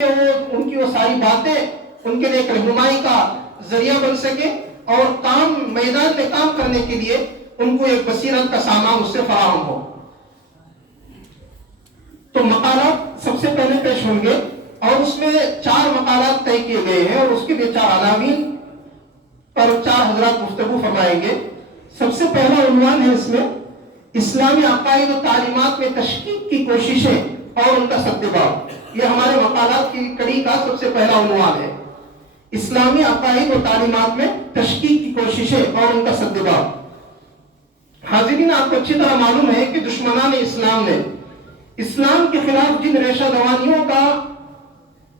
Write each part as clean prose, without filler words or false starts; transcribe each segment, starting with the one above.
ان کی وہ ساری باتیں ان کے لیے ایک رہنمائی کا ذریعہ بن سکے اور میدان میں کام کرنے کے لیے ان کو ایک بصیرت کا سامان اس سے فراہم ہو۔ تو مقالات سب سے پہلے پیش ہوں گے اور اس میں 4 مقالات طے کیے گئے ہیں اور اس کے لیے 4 عناوین پر 4 حضرات گفتگو فرمائیں گے۔ سب سے پہلا عنوان ہے اس میں اسلامی عقائد و تعلیمات میں تشکیک کی کوششیں اور ان کا سدباب۔ یہ ہمارے مقالات کی کڑی کا سب سے پہلا عنوان ہے، اسلامی عقائد و تعلیمات میں تشکیک کی کوششیں اور ان کا سدباب۔ حاضرین، آپ کو اچھی طرح معلوم ہے کہ دشمنان اسلام نے اسلام کے خلاف جن ریشہ دوانیوں کا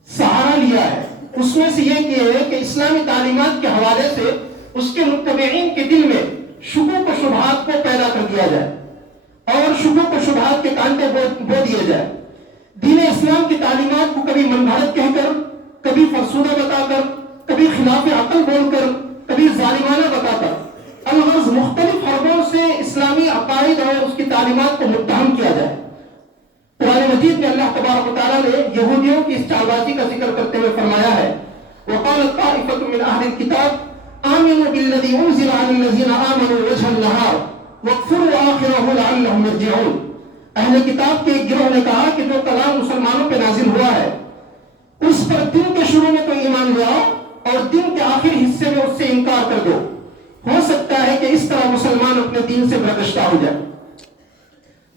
سہارا لیا ہے اس میں سے یہ ہے کہ اسلامی تعلیمات کے حوالے سے اس کے متبعین کے دل میں شکوک و شبہات کو پیدا کر دیا جائے اور شکوک و شبہات کے کانٹے بو دیے جائے۔ دین اسلام کی تعلیمات کو کبھی منگھڑت کہہ کر، کبھی فرسودہ بتا کر، کبھی خلاف عقل بول کر، کبھی ظالمانہ بتا کر الغرض مختلف حربوں سے اسلامی عقائد اور اس کی تعلیمات کو متہم کیا جائے۔ قرآن مجید میں اللہ تبارک و تعالیٰ نے یہودیوں کی اس چالبازی کا ذکر کرتے ہوئے فرمایا ہے وَقَالَتْ طَائِفَةٌ مِّنْ أَهْلِ الْكِتَابِ آمِنُوا بِالَّذِي أُنزِلَ عَلَى الَّذِينَ آمَنُوا وَجْهَ النَّهَارِ وَاكْفُرُوا آخِرَهُ لَعَلَّهُمْ يَرْجِعُونَ۔ اہل کتاب کے ایک گروہ نے کہا کہ جو کلام مسلمانوں پہ نازل ہوا ہے اس پر دن کے شروع میں تو ایمان لے آؤ اور دن کے آخری حصے میں اس سے انکار کر دو، ہو سکتا ہے کہ اس طرح مسلمان اپنے دین سے برگشتہ ہو جائے۔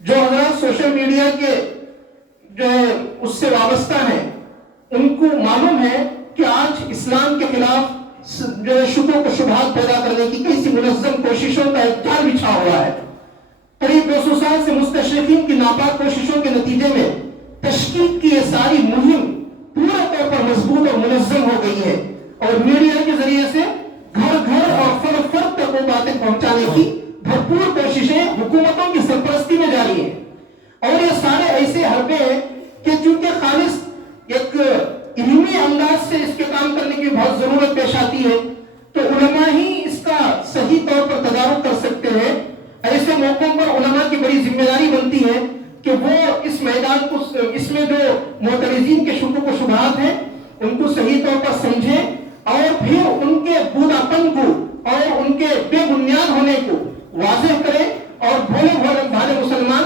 جو حضرات سوشل میڈیا کے جو ہے اس سے وابستہ ہیں ان کو معلوم ہے کہ آج اسلام کے خلاف جو ہے شکوک و شبہات پیدا کرنے کی کئی سی منظم کوششوں کا ایک جال بچھا ہوا ہے۔ قریب 200 سال سے مستشرقین کی ناپاک کوششوں کے نتیجے میں تشکیک کی یہ ساری مہم پورے طور پر مضبوط اور منظم ہو گئی ہے اور میڈیا کے ذریعے سے گھر گھر اور فرد فرد تک وہ باتیں پہنچانے کی بھرپور کوششیں حکومتوں کی سرپرستی میں جاری ہیں۔ اور یہ سارے ایسے حربے ہیں کہ چونکہ خالص ایک علمی انداز سے اس کے کام کرنے کی بہت ضرورت پیش آتی ہے تو علماء ہی اس کا صحیح طور پر تدارک کر سکتے ہیں۔ ایسے موقعوں پر علماء کی بڑی ذمہ داری بنتی ہے کہ وہ اس میدان کو، اس میں جو معترضین کے شکوک و شبہات ہیں ان کو صحیح طور پر سمجھیں اور پھر ان کے بوداپن کو اور ان کے بے بنیاد ہونے کو واضح کریں اور بھولے بھالے مسلمان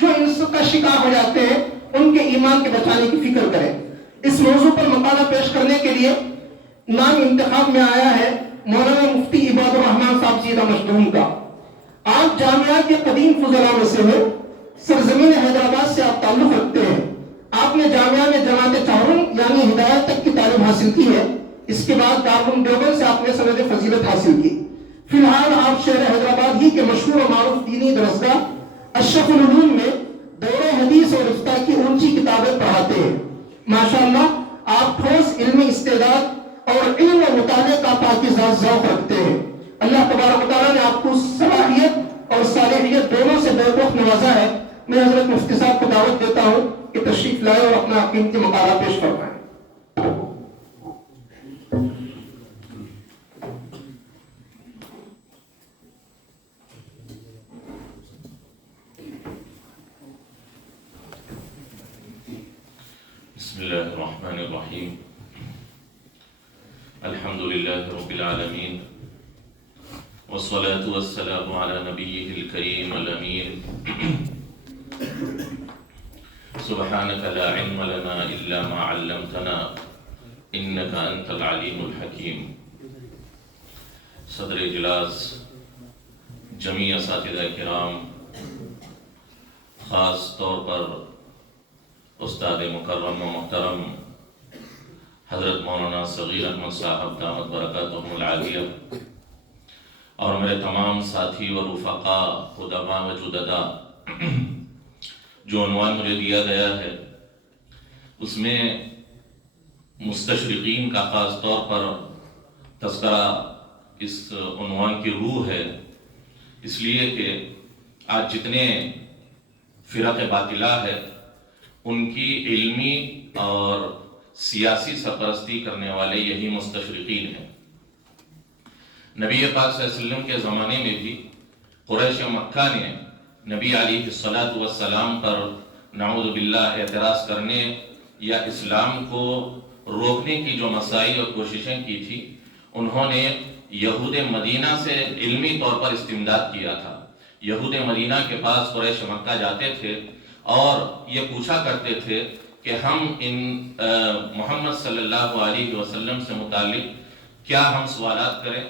جو ان سب کا شکار ہو جاتے ہیں ان کے ایمان کے بچانے کی فکر کریں۔ اس موضوع پر مقالہ پیش کرنے کے لیے نام انتخاب میں آیا ہے مولانا مفتی عباد الرحمان صاحب سیدہ مشدوم کا۔ آپ جامعہ کے قدیم فضلاء میں سے ہیں، سرزمین حیدرآباد سے آپ تعلق رکھتے ہیں۔ آپ نے جامعہ میں جماعت چہارم یعنی ہدایت تک کی تعلیم حاصل کی ہے، اس کے بعد دارالعلوم دیوبند سے آپ نے سند فضیلت حاصل کی۔ فی الحال آپ شہر حیدرآباد ہی کے مشہور و معروف دینی درسگاہ اشرف العلوم میں دور حدیث اور افتاء کی اونچی کتابیں پڑھاتے ہیں۔ ماشاءاللہ آپ ٹھوس علمی استعداد اور علم و مطالعے کا پاکیزہ ذوق رکھتے ہیں۔ اللہ تبارک و تعالیٰ نے آپ کو صلاحیت اور صالحیت دونوں سے بہرکیف نوازا ہے۔ میں حضرت مفتی صاحب کو دعوت دیتا ہوں کہ تشریف لائے اور اپنا قیمتی مقالہ پیش فرمائیں۔ بسم اللہ الرحمن الرحیم، الحمد للہ رب العالمین والصلاة والسلام علی نبیہ الکریم الامین، سبحانک لا علم لنا الا ما علمتنا انک انت العلیم الحکیم۔ صدر اجلاس، جمیع اساتذہ کرام، خاص طور پر استاد مکرم و محترم حضرت مولانا صغیر احمد صاحب دامت برکاتہم العالیہ، اور میرے تمام ساتھی و رفقا، خدماء و جددا، جو عنوان مجھے دیا گیا ہے اس میں مستشرقین کا خاص طور پر تذکرہ اس عنوان کی روح ہے، اس لیے کہ آج جتنے فرق باطلہ ہے ان کی علمی اور سیاسی سرپرستی کرنے والے یہی مستشرقین ہیں۔ نبی پاک صلی اللہ علیہ وسلم کے زمانے میں بھی قریش مکہ نے نبی علیہ الصلاۃ والسلام پر نعوذ باللہ اعتراض کرنے یا اسلام کو روکنے کی جو مساعی اور کوششیں کی تھی، انہوں نے یہود مدینہ سے علمی طور پر استمداد کیا تھا۔ یہود مدینہ کے پاس قریش مکہ جاتے تھے اور یہ پوچھا کرتے تھے کہ ہم ان محمد صلی اللہ علیہ وسلم سے متعلق کیا ہم سوالات کریں؟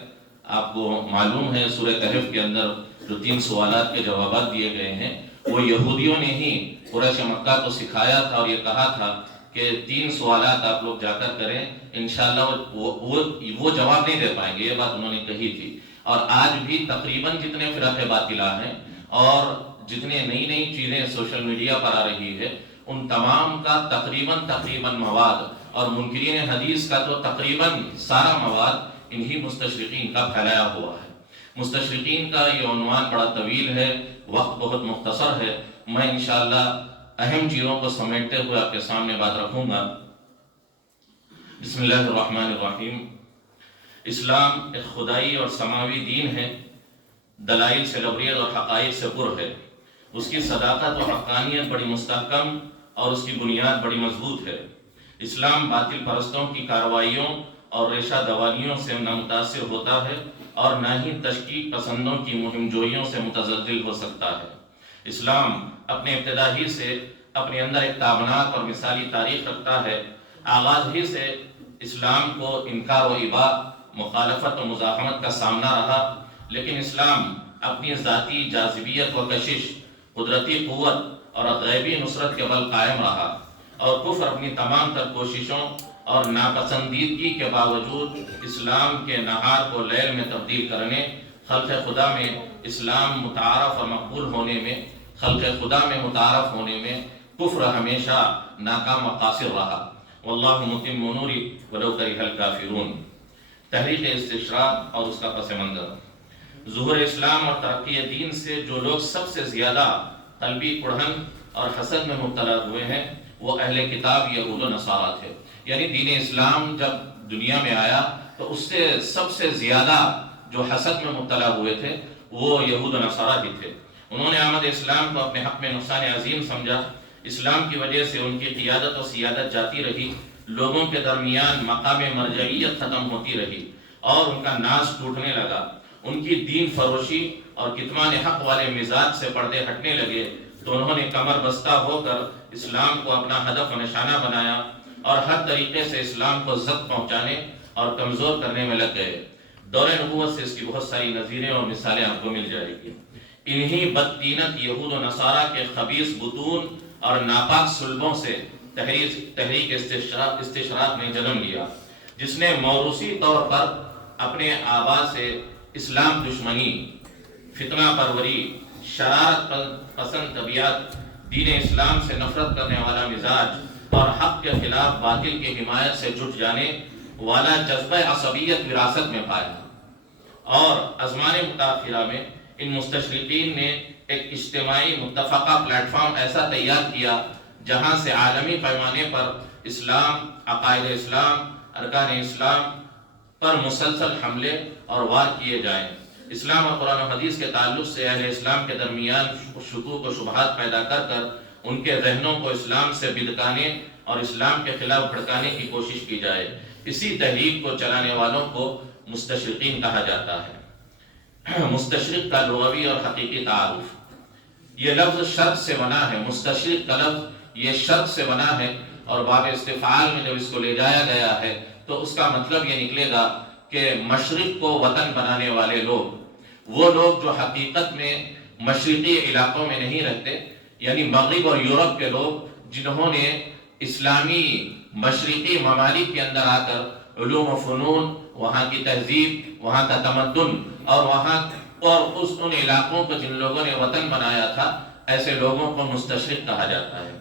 آپ کو معلوم ہے سورہ کہف کے اندر جو 3 سوالات کے جوابات دیے گئے ہیں، وہ یہودیوں نے ہی قریش مکہ کو سکھایا تھا اور یہ کہا تھا کہ 3 سوالات آپ لوگ جا کر کریں، انشاءاللہ وہ جواب نہیں دے پائیں گے، یہ بات انہوں نے کہی تھی۔ اور آج بھی تقریباً جتنے فرق باطلہ ہیں اور جتنے نئی چیزیں سوشل میڈیا پر آ رہی ہے، ان تمام کا تقریباً مواد اور منکرین حدیث کا تو تقریباً سارا مواد انہی مستشرقین کا پھیلایا ہوا ہے۔ مستشرقین کا یہ عنوان بڑا طویل ہے، وقت بہت مختصر ہے، میں انشاءاللہ اہم چیزوں کو سمیٹتے ہوئے آپ کے سامنے بات رکھوں گا۔ بسم اللہ الرحمن الرحیم۔ اسلام ایک خدائی اور سماوی دین ہے، دلائل سے لبریز اور حقائق سے پر ہے۔ اس کی صداقت و حقانیت بڑی مستحکم اور اس کی بنیاد بڑی مضبوط ہے۔ اسلام باطل پرستوں کی کارروائیوں اور ریشہ دوانیوں سے نہ متاثر ہوتا ہے اور نہ ہی تشکیک پسندوں کی مہم جوئیوں سے متزلزل ہو سکتا ہے۔ اسلام اپنے ابتدا ہی سے اپنے اندر ایک تابناک اور مثالی تاریخ رکھتا ہے۔ آغاز ہی سے اسلام کو انکار و اباء، مخالفت و مزاحمت کا سامنا رہا، لیکن اسلام اپنی ذاتی جاذبیت و کشش، قدرتی قوت اور غیبی نصرت کے بل قائم رہا، اور کفر اپنی تمام تر کوششوں اور ناپسندیدگی کے باوجود اسلام کے نہار کو لیل میں تبدیل کرنے، خلق خدا میں اسلام متعارف اور مقبول ہونے میں، کفر ہمیشہ ناکام و قاصر رہا۔ واللہ متم نوری ولو کرہ الکافرون۔ تحریک استشراق اور اس کا پس منظر۔ ظہور اسلام اور ترقی دین سے جو لوگ سب سے زیادہ قلبی کڑھن اور حسد میں مبتلا ہوئے ہیں وہ اہل کتاب یہود و نصارہ تھے۔ یعنی دین اسلام جب دنیا میں آیا تو اس سے سب سے زیادہ جو حسد میں مبتلا ہوئے تھے وہ یہود و نصارہ ہی تھے۔ انہوں نے آمد اسلام کو اپنے حق میں نقصان عظیم سمجھا۔ اسلام کی وجہ سے ان کی قیادت و سیادت جاتی رہی، لوگوں کے درمیان مقام مرجعیت ختم ہوتی رہی اور ان کا ناز ٹوٹنے لگا۔ ان کی دین فروشی اور کتمان حق والے مزاج سے پردے ہٹنے لگے تو انہوں نے کمر بستہ ہو کر اسلام کو اپنا ہدف و نشانہ بنایا اور ہر طریقے سے اسلام کو زد پہنچانے اور کمزور کرنے میں لگ گئے۔ دور نبوت سے اس کی بہت ساری نظیریں اور مثالیں آپ کو مل جائے گی۔ انہی بددینت یہود و نصارہ کے خبیث بطون اور ناپاک صلبوں سے تحریک استشراق نے جنم لیا، جس نے موروثی طور پر اپنے آبا سے اسلام دشمنی، فتنہ پروری، شرارت پسند طبیعت، دین اسلام سے نفرت کرنے والا مزاج اور حق کے خلاف باطل کی حمایت سے جٹ جانے والا جذبہ عصبیت وراثت میں پایا۔ اور ازمان متاخرہ میں ان مستشرقین نے ایک اجتماعی متفقہ پلیٹ فارم ایسا تیار کیا جہاں سے عالمی پیمانے پر اسلام، عقائد اسلام، ارکان اسلام پر مسلسل حملے اور وار کیے جائیں۔ اسلام اور قرآن و حدیث کے تعلق سے اہل اسلام کے درمیان شکوک و شبہات پیدا کر ان کے ذہنوں کو اسلام سے بدکانے اور اسلام کے خلاف بھڑکانے کی کوشش کی جائے۔ اسی تحریک کو چلانے والوں کو مستشرقین کہا جاتا ہے۔ مستشرق کا لغوی اور حقیقی تعارف۔ یہ لفظ شرق سے بنا ہے، مستشرق کا لفظ یہ شرق سے بنا ہے، اور باب استفعال میں جب اس کو لے جایا گیا ہے تو اس کا مطلب یہ نکلے گا کہ مشرق کو وطن بنانے والے لوگ، وہ لوگ جو حقیقت میں مشرقی علاقوں میں نہیں رہتے، یعنی مغرب اور یورپ کے لوگ جنہوں نے اسلامی مشرقی ممالک کے اندر آ کر علوم و فنون، وہاں کی تہذیب، وہاں کا تمدن اور ان علاقوں کو جن لوگوں نے وطن بنایا تھا، ایسے لوگوں کو مستشرق کہا جاتا ہے۔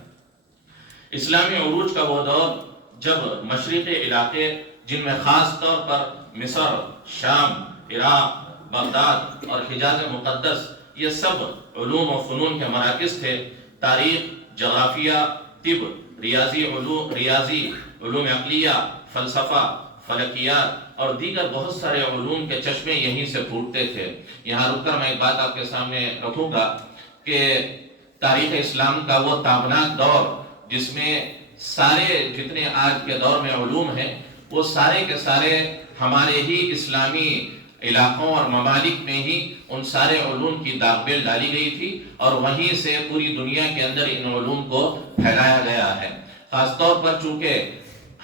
اسلامی عروج کا وہ دور جب مشرقی علاقے، جن میں خاص طور پر مصر، شام، عراق، بغداد اور حجاز مقدس، یہ سب علوم و فنون کے مراکز تھے، تاریخ، جغرافیہ، طب، ریاضی علوم عقلیہ، فلسفہ، فلکیات اور دیگر بہت سارے علوم کے چشمے یہیں سے پھوٹتے تھے۔ یہاں رک کر میں ایک بات آپ کے سامنے رکھوں گا کہ تاریخ اسلام کا وہ تابناک دور جس میں سارے جتنے آج کے دور میں علوم ہیں وہ سارے کے سارے ہمارے ہی اسلامی علاقوں اور ممالک میں ہی ان سارے علوم کی داغ بیل ڈالی گئی تھی اور وہیں سے پوری دنیا کے اندر ان علوم کو پھیلایا گیا ہے۔ خاص طور پر چونکہ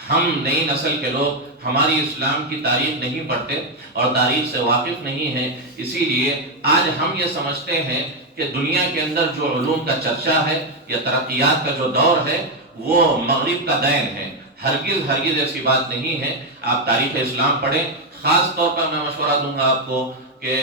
ہم نئی نسل کے لوگ ہماری اسلام کی تاریخ نہیں پڑھتے اور تاریخ سے واقف نہیں ہیں، اسی لیے آج ہم یہ سمجھتے ہیں کہ دنیا کے اندر جو علوم کا چرچا ہے یا ترقیات کا جو دور ہے وہ مغرب کا دین ہے۔ ہرگز ایسی بات نہیں ہے۔ آپ تاریخ اسلام پڑھیں، خاص طور پر میں مشورہ دوں گا آپ کو کہ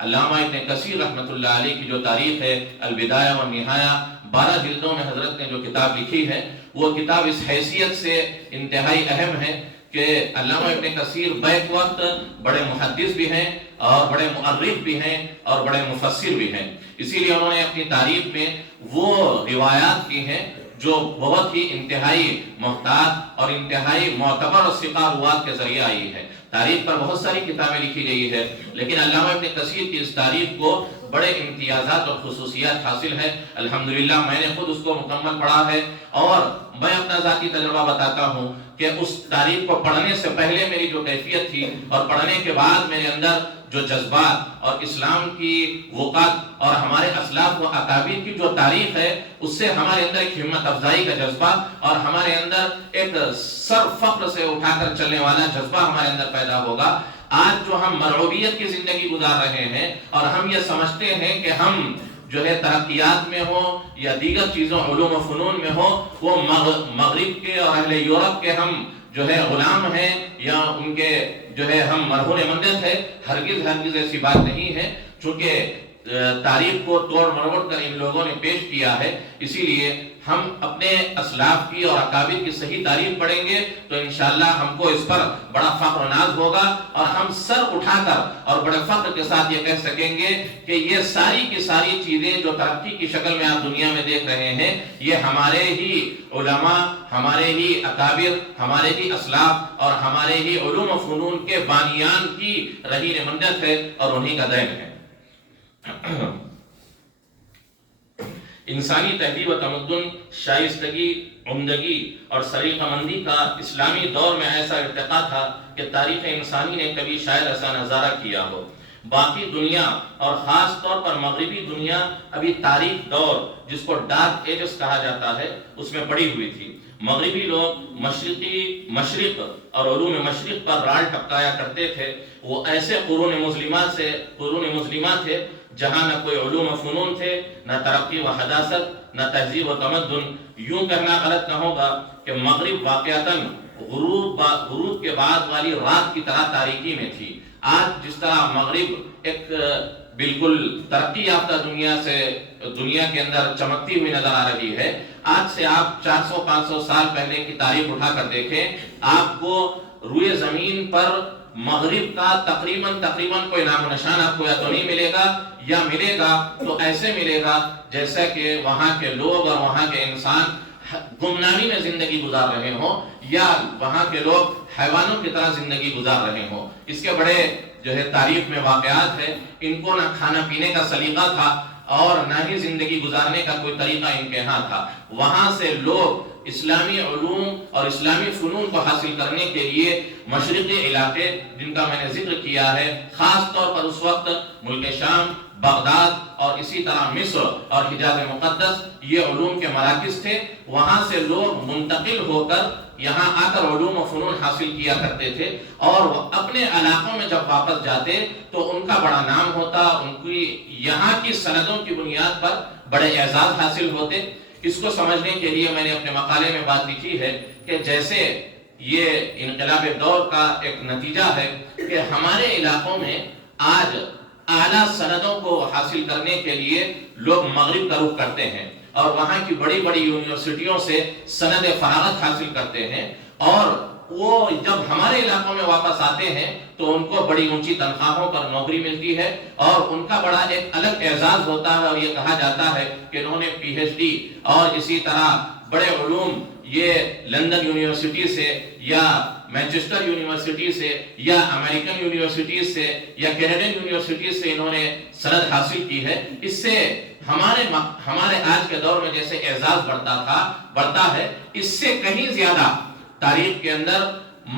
علامہ ابن کثیر رحمۃ اللہ علیہ کی جو تاریخ ہے البدایہ والنہایہ، 12 جلدوں میں حضرت نے جو کتاب لکھی ہے وہ کتاب اس حیثیت سے انتہائی اہم ہے کہ علامہ ابن کثیر بیک وقت بڑے محدث بھی ہیں اور بڑے مؤرخ بھی ہیں اور بڑے مفسر بھی ہیں، اسی لیے انہوں نے اپنی تاریخ میں وہ روایات کی ہیں جو بہت ہی انتہائی محتاط اور انتہائی معتبر اور ثقہ روات کے ذریعے آئی ہے۔ تاریخ پر بہت ساری کتابیں لکھی گئی ہے، لیکن علامہ ابن کثیر کی اس تاریخ کو بڑے امتیازات اور خصوصیات حاصل ہے۔ الحمدللہ میں نے خود اس کو مکمل پڑھا ہے اور میں اپنا ذاتی تجربہ بتاتا ہوں کہ اس تاریخ کو پڑھنے سے پہلے میری جو کیفیت تھی اور پڑھنے کے بعد میرے اندر جو جذبات اور اسلام کی وقت اور ہمارے اسلاف و اکابر کی جو تاریخ ہے اس سے ہمارے اندر ایک ہمت افزائی کا جذبہ اور ہمارے اندر ایک سر فخر سے اٹھا کر چلنے والا جذبہ ہمارے اندر پیدا ہوگا۔ آج جو ہم مرعوبیت کی زندگی گزار رہے ہیں اور ہم یہ سمجھتے ہیں کہ ہم جو ہے ترقیات میں ہو یا دیگر چیزوں علوم و فنون میں ہو وہ مغرب کے اور اہل یورپ کے ہم جو ہے غلام ہیں یا ان کے جو ہے ہم مرہون مندت ہے، ہرگز ایسی بات نہیں ہے، چونکہ تاریخ کو توڑ مروڑ کر ان لوگوں نے پیش کیا ہے، اسی لیے ہم اپنے اسلاف کی اور اکابر کی صحیح تاریخ پڑھیں گے تو انشاءاللہ ہم کو اس پر بڑا فخر و ناز ہوگا اور ہم سر اٹھا کر اور بڑے فخر کے ساتھ یہ کہہ سکیں گے کہ یہ ساری کی ساری چیزیں جو ترقی کی شکل میں آپ دنیا میں دیکھ رہے ہیں یہ ہمارے ہی علماء، ہمارے ہی اکابر، ہمارے ہی اسلاف اور ہمارے ہی علوم و فنون کے بانیان کی رہین منت ہے اور انہی کا دین ہے۔ انسانی تہذیب و تمدن، شائستگی، عمدگی اور سلیقہ مندی کا اسلامی دور میں ایسا ارتقا تھا کہ تاریخ انسانی نے کبھی شاید ایسا نظارہ کیا ہو۔ باقی دنیا اور خاص طور پر مغربی دنیا ابھی تاریخ دور جس کو ڈارک ایجز کہا جاتا ہے اس میں پڑی ہوئی تھی۔ مغربی لوگ مشرق اور علوم مشرق پر رال ٹپکایا کرتے تھے۔ وہ ایسے قرون مسلمہ تھے جہاں نہ کوئی علوم و فنون تھے، نہ ترقی و حداثت، نہ تہذیب و تمدن۔ یوں کہنا غلط نہ ہوگا کہ مغرب واقعتاً غروب کے بعد والی رات کی طرح تاریکی میں تھی۔ آج جس طرح مغرب ایک بالکل ترقی یافتہ دنیا کے اندر چمکتی ہوئی نظر آ رہی ہے، آج سے آپ 400-500 سال پہلے کی تاریخ اٹھا کر دیکھیں، آپ کو روئے زمین پر مغرب کا تقریباً کوئی نام و نشان آپ کو یا تو نہیں ملے گا یا ملے گا تو ایسے ملے گا جیسا کہ وہاں کے لوگ اور وہاں کے انسان گمنامی میں زندگی گزار رہے ہوں یا وہاں کے لوگ حیوانوں کی طرح زندگی گزار رہے ہوں۔ اس کے بڑے جو ہے تاریخ میں واقعات ہیں۔ ان کو نہ کھانا پینے کا سلیقہ تھا اور نہ ہی زندگی گزارنے کا کوئی طریقہ ان کے ہاں تھا۔ وہاں سے لوگ اسلامی علوم اور اسلامی فنون کو حاصل کرنے کے لیے مشرقی علاقے جن کا میں نے ذکر کیا ہے، خاص طور پر اس وقت ملک شام، بغداد اور اسی طرح مصر اور حجاز مقدس یہ علوم کے مراکز تھے۔ وہاں سے لوگ منتقل ہو کر یہاں آ کر علوم و فنون حاصل کیا کرتے تھے اور وہ اپنے علاقوں میں جب واپس جاتے تو ان کا بڑا نام ہوتا، ان کی یہاں کی سندوں کی بنیاد پر بڑے اعزاز حاصل ہوتے۔ اس کو سمجھنے کے لیے میں نے اپنے مقالے میں بات لکھی ہے کہ جیسے یہ انقلاب دور کا ایک نتیجہ ہے کہ ہمارے علاقوں میں آج اعلیٰ سندوں کو حاصل کرنے کے لیے لوگ مغرب کا رخ کرتے ہیں اور وہاں کی بڑی بڑی یونیورسٹیوں سے سند فراغت حاصل کرتے ہیں، اور وہ جب ہمارے علاقوں میں واپس آتے ہیں تو ان کو بڑی اونچی تنخواہوں پر نوکری ملتی ہے اور ان کا بڑا ایک الگ اعزاز ہوتا ہے اور یہ کہا جاتا ہے کہ انہوں نے پی ایچ ڈی اور اسی طرح بڑے علوم یہ لندن یونیورسٹی سے یا مانچسٹر یونیورسٹی سے یا امریکن یونیورسٹی سے یا کینیڈین یونیورسٹی سے انہوں نے سند حاصل کی ہے۔ اس سے ہمارے آج کے دور میں جیسے اعزاز بڑھتا ہے، اس سے کہیں زیادہ تاریخ کے اندر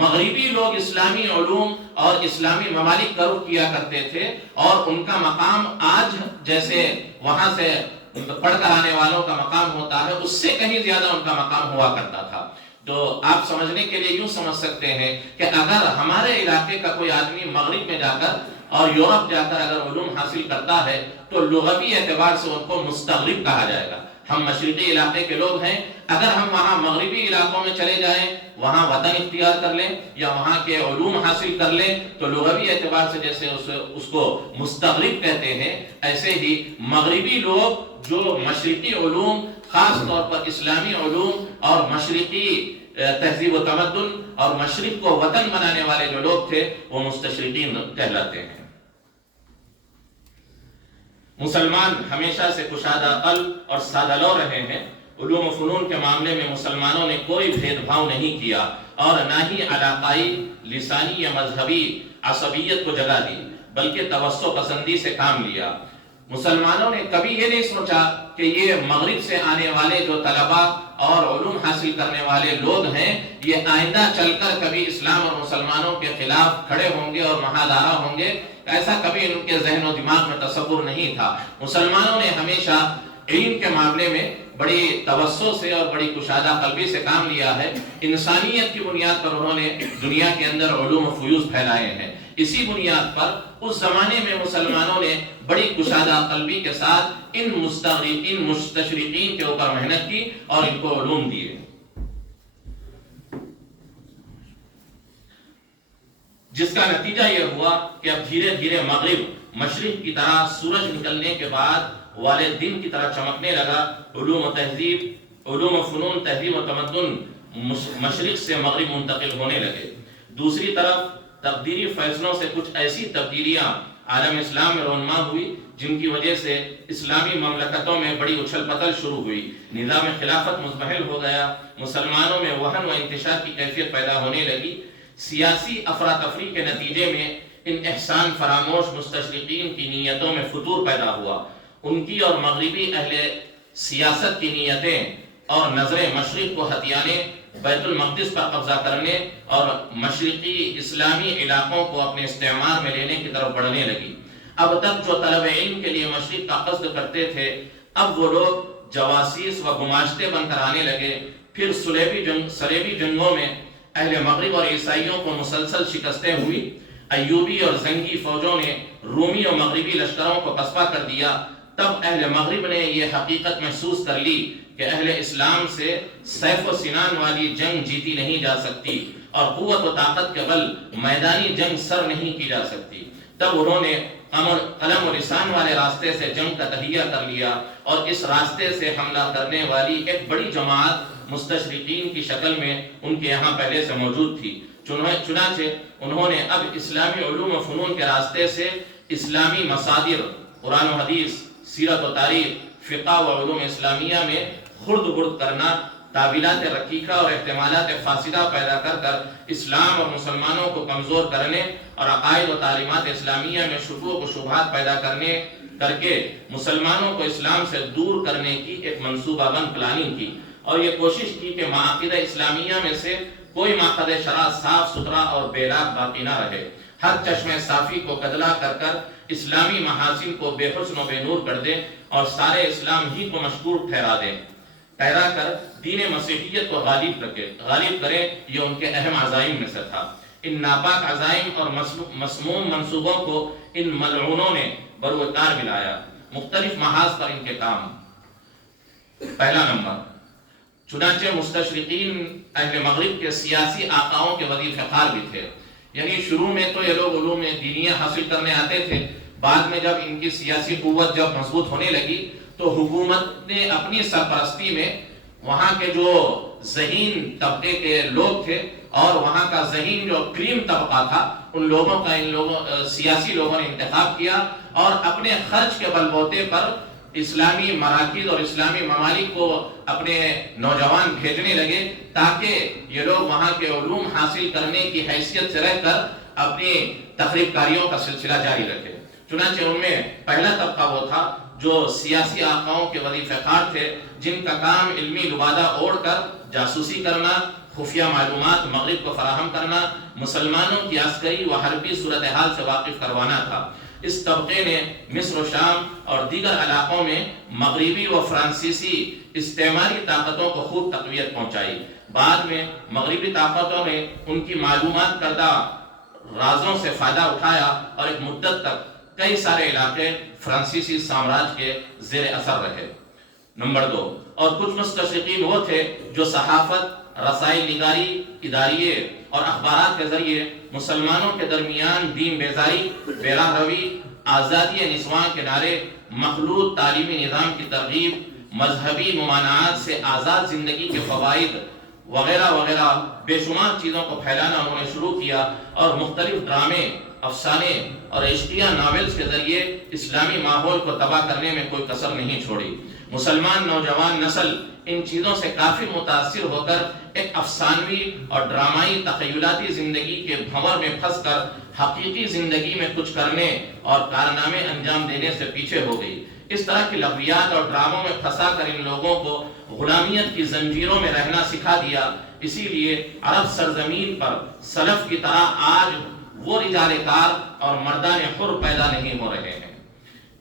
مغربی لوگ اسلامی علوم اور اسلامی ممالک کا رخ کیا کرتے تھے، اور ان کا مقام آج جیسے وہاں سے پڑھ کر آنے والوں کا مقام ہوتا ہے، اس سے کہیں زیادہ ان کا مقام ہوا کرتا تھا۔ تو آپ سمجھنے کے لیے یوں سمجھ سکتے ہیں کہ اگر ہمارے علاقے کا کوئی آدمی مغرب میں جا کر اور یورپ جا کر اگر علوم حاصل کرتا ہے تو لغوی اعتبار سے ان کو مستغرب کہا جائے گا۔ ہم مشرقی علاقے کے لوگ ہیں، اگر ہم وہاں مغربی علاقوں میں چلے جائیں، وہاں وطن اختیار کر لیں یا وہاں کے علوم حاصل کر لیں، تو لغوی اعتبار سے جیسے اس کو مستغرب کہتے ہیں، ایسے ہی مغربی لوگ جو مشرقی علوم، خاص طور پر اسلامی علوم اور مشرقی تہذیب و تمدن اور مشرق کو وطن بنانے والے جو لوگ تھے، وہ مستشرقین کہلاتے ہیں۔ مسلمان ہمیشہ سے کشادہ قلب اور سادہ لو رہے ہیں۔ علوم و فنون کے معاملے میں مسلمانوں نے کوئی بھید بھاؤ نہیں کیا، اور نہ ہی علاقائی، لسانی یا مذہبی عصبیت کو جگہ دی، بلکہ توسع پسندی سے کام لیا۔ مسلمانوں نے کبھی یہ نہیں سوچا کہ یہ مغرب سے آنے والے جو طلباء اور علوم حاصل کرنے والے لوگ ہیں، یہ آئندہ چل کر کبھی اسلام اور مسلمانوں کے خلاف کھڑے ہوں گے اور محاذارہ ہوں گے، ایسا کبھی ان کے ذہن و دماغ میں تصور نہیں تھا۔ مسلمانوں نے ہمیشہ علم کے معاملے میں بڑی توسع سے اور بڑی کشادہ قلبی سے کام لیا ہے۔ انسانیت کی بنیاد پر انہوں نے دنیا کے اندر علوم و فیوز پھیلائے ہیں۔ اسی بنیاد پر اس زمانے میں مسلمانوں نے بڑی کشادہ قلبی کے ساتھ ان مستشرقین کے اوپر محنت کی اور ان کو علوم دیے، جس کا نتیجہ یہ ہوا کہ اب دھیرے دھیرے مغرب مشرق کی طرح سورج نکلنے کے بعد والد دن کی طرح چمکنے لگا۔ علوم و فنون، تہذیب و تمدن مشرق سے مغرب منتقل ہونے لگے۔ دوسری طرف تقدیری فیصلوں سے کچھ ایسی تبدیلیاں عالم اسلام میں رونما ہوئی جن کی وجہ سے اسلامی مملکتوں میں بڑی اچھل پتل شروع ہوئی، نظام خلافت مزمحل ہو گیا، مسلمانوں میں وہن و انتشار کی کیفیت پیدا ہونے لگی۔ سیاسی افراتفری کے نتیجے میں ان احسان فراموش مستشرقین کی نیتوں میں فتور پیدا ہوا۔ ان کی اور مغربی اہل سیاست کی نیتیں اور نظریں مشرق کو ہتھیانے، بیت المقدس پر قبضہ کرنے اور مشرقی اسلامی علاقوں کو اپنے استعمار میں لینے کی طرف بڑھنے لگی۔ اب تک جو طلب علم کے لیے مشرق کا قصد کرتے تھے، اب وہ لوگ جواسیس و گماشتے بن کر آنے لگے۔ پھر صلیبی جنگوں میں اہل مغرب اور عیسائیوں کو مسلسل شکستیں ہوئی۔ ایوبی اور زنگی فوجوں نے رومی اور مغربی لشکروں کو قصبہ کر دیا۔ تب اہل مغرب نے یہ حقیقت محسوس کر لی کہ اہل اسلام سے سیف و سنان والی جنگ جیتی نہیں جا سکتی، اور قوت و طاقت کے بل میدانی جنگ سر نہیں کی جا سکتی۔ تب انہوں نے قلم و لسان والے راستے سے جنگ کا تہیہ کر لیا، اور اس راستے سے حملہ کرنے والی ایک بڑی جماعت مستشرقین کی شکل میں ان کے یہاں پہلے سے موجود تھی۔ چنانچہ انہوں نے اب اسلامی علوم و فنون کے راستے سے اسلامی مصادر، قرآن و حدیث، سیرت و تاریخ، فقہ و علوم اسلامیہ میں خرد برد کرنا، تعویلات رقیقہ اور احتمالات فاسدہ پیدا کر اسلام اور مسلمانوں کو کمزور کرنے اور عقائد و تعلیمات اسلامیہ میں شکوک و شبہات پیدا کر کے مسلمانوں کو اسلام سے دور کرنے کی ایک منصوبہ بند پلاننگ کی، اور یہ کوشش کی کہ معاقد اسلامیہ میں سے کوئی ماخذ شرع صاف ستھرا اور بے داغ باقی نہ رہے۔ ہر چشمے صافی کو گدلا کر اسلامی محاسن کو بے حسن و بے نور کر دے، اور سارے اسلام ہی کو مشکور ٹھہرا کر دین مسیحیت کو غالب کرے، یہ ان کے اہم عزائم میں سے تھا۔ ان ناپاک عزائم اور مسموم منصوبوں کو ان ملعونوں نے بروکار ملایا، مختلف محاذ پر ان کے کام۔ پہلا نمبر، چنانچہ مستشرقین اہل مغرب کے سیاسی آقاؤں کے وظیفہ خوار بھی تھے۔ یعنی شروع میں تو یہ لوگ علوم دینیہ حاصل کرنے آتے تھے، بعد میں جب ان کی سیاسی قوت جب مضبوط ہونے لگی تو حکومت نے اپنی سرپرستی میں وہاں کے جو ذہین طبقے کے لوگ تھے اور وہاں کا ذہین جو کریم طبقہ تھا، ان لوگوں کا سیاسی لوگوں نے انتخاب کیا، اور اپنے خرچ کے بلبوتے پر اسلامی مراکز اور اسلامی ممالک کو اپنے نوجوان بھیجنے لگے تاکہ یہ لوگ وہاں کے علوم حاصل کرنے کی حیثیت سے رہ کر اپنی تخریب کاریوں کا سلسلہ جاری رکھے۔ چنانچہ ان میں پہلا طبقہ وہ تھا جو سیاسی آقاؤں کے وظیفہ خار تھے، جن کا کام علمی لبادہ اوڑھ کر جاسوسی کرنا، خفیہ معلومات مغرب کو فراہم کرنا، مسلمانوں کی عسکری و حربی صورتحال سے واقف کروانا تھا۔ اس طبقے نے مصر و شام اور دیگر علاقوں میں مغربی و فرانسیسی استعماری طاقتوں کو خوب تقویت پہنچائی۔ بعد میں مغربی طاقتوں نے ان کی معلومات کردہ رازوں سے فائدہ اٹھایا اور ایک مدت تک کئی سارے علاقے فرانسیسی سامراج کے زیر اثر رہے۔ نمبر 2، اور کچھ مستشرقین وہ تھے جو صحافت، رسائل نگاری، اداریے اور اخبارات کے ذریعے مسلمانوں کے درمیان دین بیزاری، بیراہ روی، آزادی نسواں کے نعرے، مخلوط تعلیمی نظام کی ترغیب، مذہبی ممانعات سے آزاد زندگی کے فوائد وغیرہ وغیرہ بے شمار چیزوں کو پھیلانا انہوں نے شروع کیا، اور مختلف ڈرامے، افسانے اور عشقیہ ناولز کے ذریعے اسلامی ماحول کو تباہ کرنے میں کوئی کسر نہیں چھوڑی۔ مسلمان نوجوان نسل ان چیزوں سے کافی متاثر ہو کر ایک افسانوی اور ڈرامائی تخیلاتی زندگی کے بھنور میں پھنس کر حقیقی زندگی میں کچھ کرنے اور کارنامے انجام دینے سے پیچھے ہو گئی۔ اس طرح کی لغویات اور ڈراموں میں پھنسا کر ان لوگوں کو غلامیت کی زنجیروں میں رہنا سکھا دیا۔ اسی لیے عرب سرزمین پر سلف کی طرح آج وہ رجال کار اور مردان حر پیدا نہیں ہو رہے ہیں۔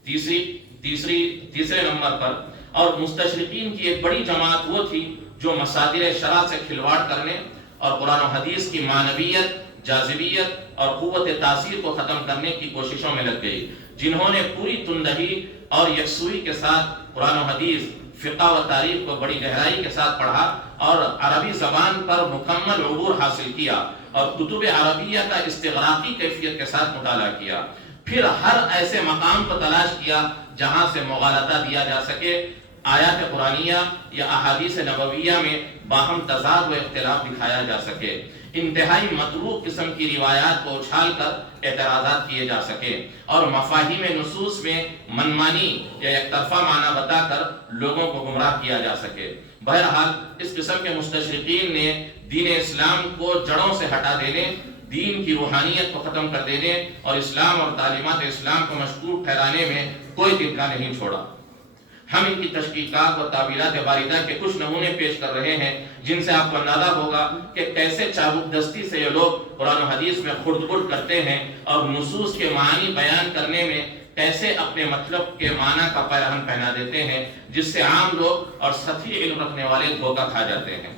تیسرے نمبر پر، اور مستشرقین کی ایک بڑی جماعت وہ تھی جو مصادر شرع سے کھلواڑ کرنے اور قرآن و حدیث کی معنویت، جاذبیت اور قوت تاثیر کو ختم کرنے کی کوششوں میں لگ گئی، جنہوں نے پوری تندہی اور یکسوئی کے ساتھ قرآن و حدیث، فقہ و تاریخ کو بڑی گہرائی کے ساتھ پڑھا اور عربی زبان پر مکمل عبور حاصل کیا اور کتب عربیہ کا استغراقی کیفیت کے ساتھ مطالعہ کیا۔ پھر ہر ایسے مقام کو تلاش کیا جہاں سے مغالطہ دیا جا سکے، آیات قرآنیہ یا احادیث نبویہ میں باہم تضاد و اختلاف دکھایا جا سکے، انتہائی متروک قسم کی روایات کو اچھال کر اعتراضات کیے جا سکے، اور مفاہیم نصوص میں منمانی یا ایک طرفہ معنی بتا کر لوگوں کو گمراہ کیا جا سکے۔ بہرحال اس قسم کے مستشرقین نے دین اسلام کو جڑوں سے ہٹا دینے، دین کی روحانیت کو ختم کر دینے اور اسلام اور تعلیمات اسلام کو مشکوک ٹھہرانے میں کوئی طریقہ نہیں چھوڑا۔ ہم ان کی تشقیقات اور تعبیرات باریدہ کے کچھ نمونے پیش کر رہے ہیں، جن سے آپ کو اندازہ ہوگا کہ کیسے چابک دستی سے یہ لوگ قرآن و حدیث میں خرد برد کرتے ہیں اور نصوص کے معنی بیان کرنے میں کیسے اپنے مطلب کے معنی کا پیرہن پہنا دیتے ہیں، جس سے عام لوگ اور سطحی علم رکھنے والے دھوکہ کھا جاتے ہیں۔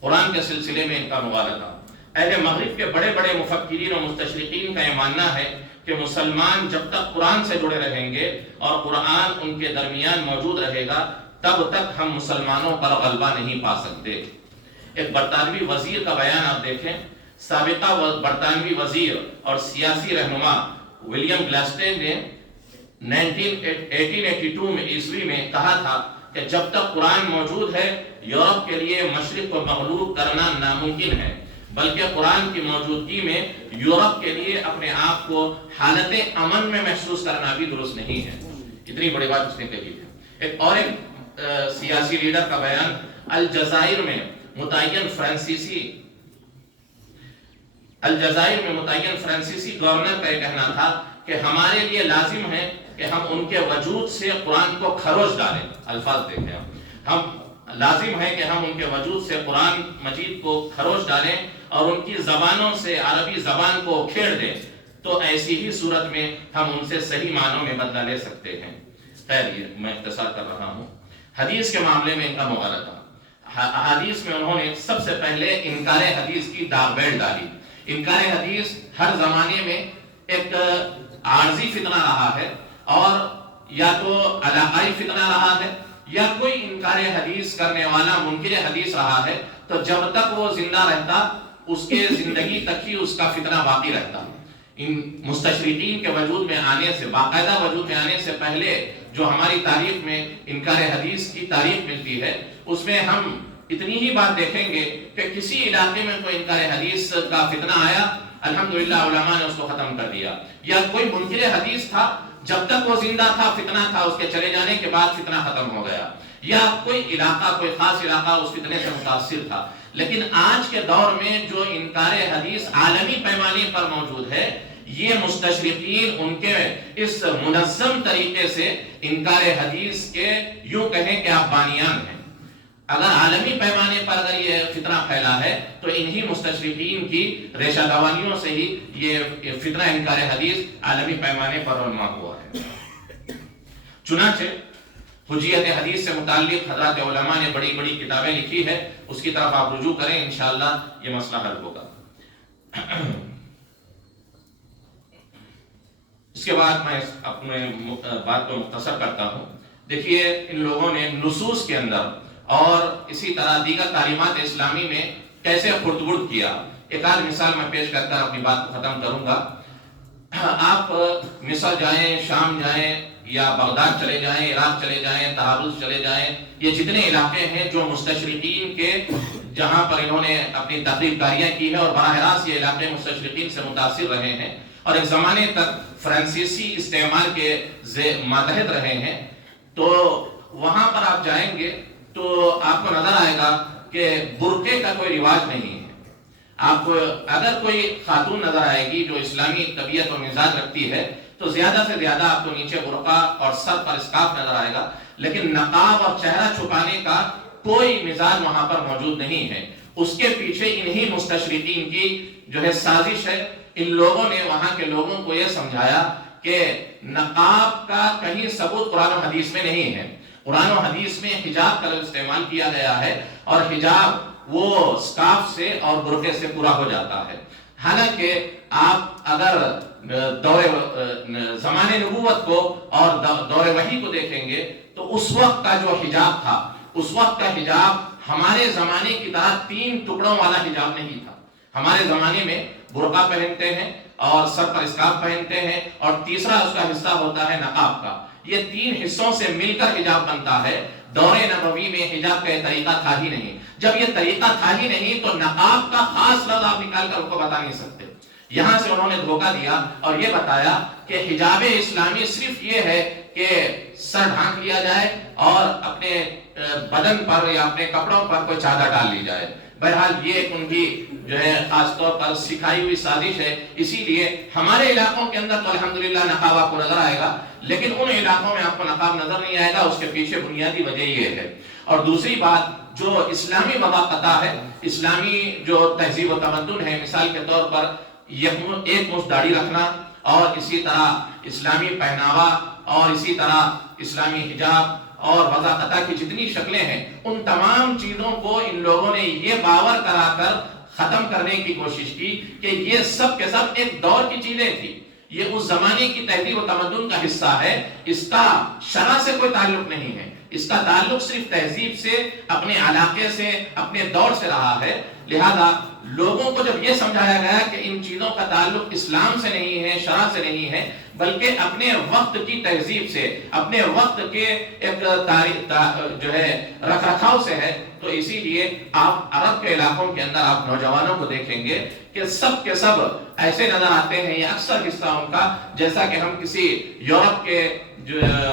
قرآن کے سلسلے میں ان کا مغالطہ، اہل مغرب کے بڑے بڑے مفکرین اور مستشرقین کا یہ ماننا ہے کہ مسلمان جب تک قرآن سے جڑے رہیں گے اور قرآن ان کے درمیان موجود رہے گا، تب تک ہم مسلمانوں پر غلبہ نہیں پا سکتے۔ ایک برطانوی وزیر کا بیان آپ دیکھیں، سابقہ برطانوی وزیر اور سیاسی رہنما ولیم گلیسٹین نے 1882 میں عیسوی میں کہا تھا کہ جب تک قرآن موجود ہے، یورپ کے لیے مشرق کو مغلوب کرنا ناممکن ہے، بلکہ قرآن کی موجودگی میں یورپ کے لیے اپنے آپ کو حالت امن میں محسوس کرنا بھی درست نہیں ہے۔ اتنی بڑی بات اس نے کہی ہے۔ ایک اور سیاسی لیڈر کا بیان، الجزائر میں متعین فرانسیسی گورنر کا یہ کہنا تھا کہ ہمارے لیے لازم ہے کہ ہم ان کے وجود سے قرآن کو خروش ڈالیں۔ الفاظ دیکھیں، ہم لازم ہے کہ ہم ان کے وجود سے قرآن مجید کو خروش ڈالیں اور ان کی زبانوں سے عربی زبان کو کھیڑ دیں، تو ایسی ہی صورت میں ہم ان سے صحیح معنوں میں بدلہ لے سکتے ہیں۔ خیر، یہ میں اختصار کر رہا ہوں۔ حدیث کے معاملے میں ان کا مغالطہ، حدیث میں انہوں نے سب سے پہلے انکار حدیث کی داغ بیل ڈالی۔ انکار حدیث ہر زمانے میں ایک عارضی فتنہ رہا ہے، اور یا تو علاقائی فتنہ رہا ہے یا کوئی انکار حدیث کرنے والا منکر حدیث رہا ہے، تو جب تک وہ زندہ رہتا اس کے زندگی تک ہی اس کا فتنہ باقی رہتا۔ ان مستشرقین کے وجود میں آنے سے، باقاعدہ وجود میں آنے سے پہلے جو ہماری تاریخ میں انکار حدیث کی تاریخ ملتی ہے، اس میں ہم اتنی ہی بات دیکھیں گے کہ کسی علاقے میں کوئی انکار حدیث کا فتنہ آیا، الحمدللہ علماء نے اس کو ختم کر دیا، یا کوئی منکر حدیث تھا، جب تک وہ زندہ تھا فتنہ تھا، اس کے چلے جانے کے بعد فتنہ ختم ہو گیا، یا کوئی علاقہ، کوئی خاص علاقہ اس فتنے سے متاثر تھا۔ لیکن آج کے دور میں جو انکار حدیث عالمی پیمانے پر موجود ہے، یہ مستشرقین ان کے اس منظم طریقے سے انکار حدیث کے یوں کہیں کہ آپ بانیان ہیں. اگر عالمی پیمانے پر اگر یہ فتنہ پھیلا ہے تو انہی مستشرقین کی ریشہ دوانیوں سے ہی یہ فتنہ انکار حدیث عالمی پیمانے پر رونما ہوا ہے. چنانچہ حجیت حدیث سے متعلق حضرات علماء نے بڑی بڑی کتابیں لکھی ہے، اس کی طرف آپ رجوع کریں، انشاءاللہ یہ مسئلہ حل ہوگا. اس کے بعد میں اپنے بات کو مختصر کرتا ہوں. دیکھیے ان لوگوں نے نصوص کے اندر اور اسی طرح دیگر تعلیمات اسلامی میں کیسے خرد برد کیا. ایک آدھ مثال میں پیش کر کر اپنی بات کو ختم کروں گا. آپ مصر جائیں، شام جائیں یا بغداد چلے جائیں، عراق چلے جائیں، طرابلس چلے جائیں، یہ جتنے علاقے ہیں جو مستشرقین کے جہاں پر انہوں نے اپنی تحقیق کاریاں کی ہے اور براہ راست یہ علاقے مستشرقین سے متاثر رہے ہیں اور ایک زمانے تک فرانسیسی استعمال کے ماتحت رہے ہیں، تو وہاں پر آپ جائیں گے تو آپ کو نظر آئے گا کہ برقعے کا کوئی رواج نہیں ہے. آپ کو اگر کوئی خاتون نظر آئے گی جو اسلامی طبیعت اور مزاج رکھتی ہے تو زیادہ سے زیادہ آپ کو نیچے برقع اور سر پر اسکارف نظر آئے گا، لیکن نقاب اور چہرہ چھپانے کا کوئی مزاج وہاں پر موجود نہیں ہے. اس کے پیچھے انہی مستشرقین کی جو ہے سازش ہے. ان لوگوں نے وہاں کے لوگوں کو یہ سمجھایا کہ نقاب کا کہیں ثبوت قرآن و حدیث میں نہیں ہے. قرآن و حدیث میں حجاب کا لفظ استعمال کیا گیا ہے اور حجاب وہ اسکارف سے اور برقعے سے پورا ہو جاتا ہے. حالانکہ آپ اگر دور زمان نبوت کو اور دور وحی کو دیکھیں گے تو اس وقت کا جو حجاب تھا، اس وقت کا حجاب ہمارے زمانے کی طرح 3 ٹکڑوں والا حجاب نہیں تھا. ہمارے زمانے میں برقع پہنتے ہیں اور سر پر اسکارف پہنتے ہیں اور تیسرا اس کا حصہ ہوتا ہے نقاب کا. یہ 3 حصوں سے مل کر حجاب بنتا ہے. دور نبوی میں حجاب کا یہ طریقہ تھا ہی نہیں. جب یہ طریقہ تھا ہی نہیں تو نقاب کا خاص لفظ آپ نکال کر ان کو بتا نہیں سکتے. یہاں سے انہوں نے دھوکہ دیا اور یہ بتایا کہ حجاب اسلامی صرف یہ ہے کہ سر ڈھانک لیا جائے اور اپنے بدن پر یا اپنے کپڑوں پر کوئی چادر ڈال لی جائے. بہرحال یہ ان کی جو ہے خاص طور پر سکھائی ہوئی سازش ہے. اسی لیے ہمارے علاقوں کے اندر تو الحمدللہ نقاب آپ کو نظر آئے گا، لیکن ان علاقوں میں آپ کو نقاب نظر نہیں آئے گا. اس کے پیچھے بنیادی وجہ یہ ہے. اور دوسری بات جو اسلامی مواقع ہے، اسلامی جو تہذیب و تمدن ہے، مثال کے طور پر ایک مشت داڑھی رکھنا اور اسی طرح اسلامی پہناوا اور اسی طرح اسلامی حجاب اور وضاقتہ کی جتنی شکلیں ہیں، ان تمام چیزوں کو ان لوگوں نے یہ باور کرا کر ختم کرنے کی کوشش کی کہ یہ سب کے سب ایک دور کی چیزیں تھی. یہ اس زمانے کی تہذیب و تمدن کا حصہ ہے. اس کا شرع سے کوئی تعلق نہیں ہے. اس کا تعلق صرف تہذیب سے، اپنے علاقے سے، اپنے دور سے رہا ہے. لہذا لوگوں کو جب یہ سمجھایا گیا کہ ان چیزوں کا تعلق اسلام سے نہیں ہے، شرع سے نہیں ہے، بلکہ اپنے وقت کی تہذیب سے، اپنے وقت کے ایک جو ہے رکھ رکھاؤ سے ہے، تو اسی لیے آپ عرب کے علاقوں کے اندر آپ نوجوانوں کو دیکھیں گے کہ سب کے سب ایسے نظر آتے ہیں، یا اکثر حصہ ان کا جیسا کہ ہم کسی یورپ کے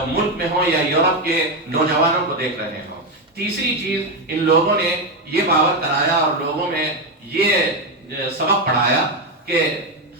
ملک میں ہوں یا یورپ کے نوجوانوں کو دیکھ رہے ہوں. تیسری چیز ان لوگوں نے یہ باور کرایا اور لوگوں میں یہ سبق پڑھایا کہ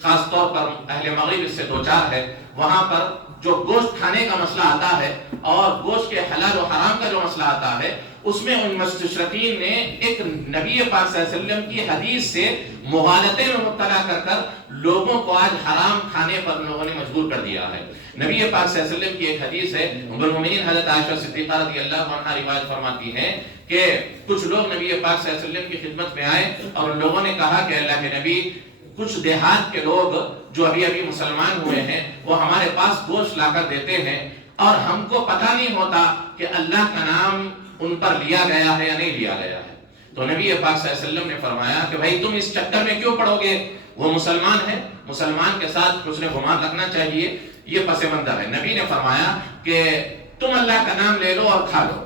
خاص طور پر اہل مغرب اس سے دوچار ہے. وہاں پر جو گوشت کھانے کا مسئلہ آتا ہے اور گوشت کے حلال و حرام کا جو مسئلہ آتا ہے، اس میں ان مستشرقین نے ایک نبی پاک صلی اللہ علیہ وسلم کی حدیث سے مغالطے میں مبتلا کر کر لوگوں کو آج حرام کھانے پر لوگوں نے مجبور کر دیا ہے. نبی پاک صلی اللہ علیہ وسلم کی ایک حدیث ہے، ام المؤمنین حضرت عائشہ صدیقہ رضی اللہ عنہا روایت فرماتی ہیں کہ کچھ لوگ نبی پاک صلی اللہ علیہ وسلم کی خدمت میں آئے اور ان لوگوں نے کہا کہ اللہ کے نبی، کچھ دیہات کے لوگ جو ابھی مسلمان ہوئے ہیں وہ ہمارے پاس گوشت لا کر دیتے ہیں اور ہم کو پتہ نہیں ہوتا کہ اللہ کا نام ان پر لیا گیا ہے یا نہیں لیا گیا ہے. تو نبی پاک صلی اللہ علیہ وسلم نے فرمایا کہ بھائی تم اس چکر میں کیوں پڑو گے؟ وہ مسلمان ہے، مسلمان کے ساتھ کچھ نے گمان رکھنا چاہیے، یہ پس منظر ہے. نبی نے فرمایا کہ تم اللہ کا نام لے لو اور کھا لو.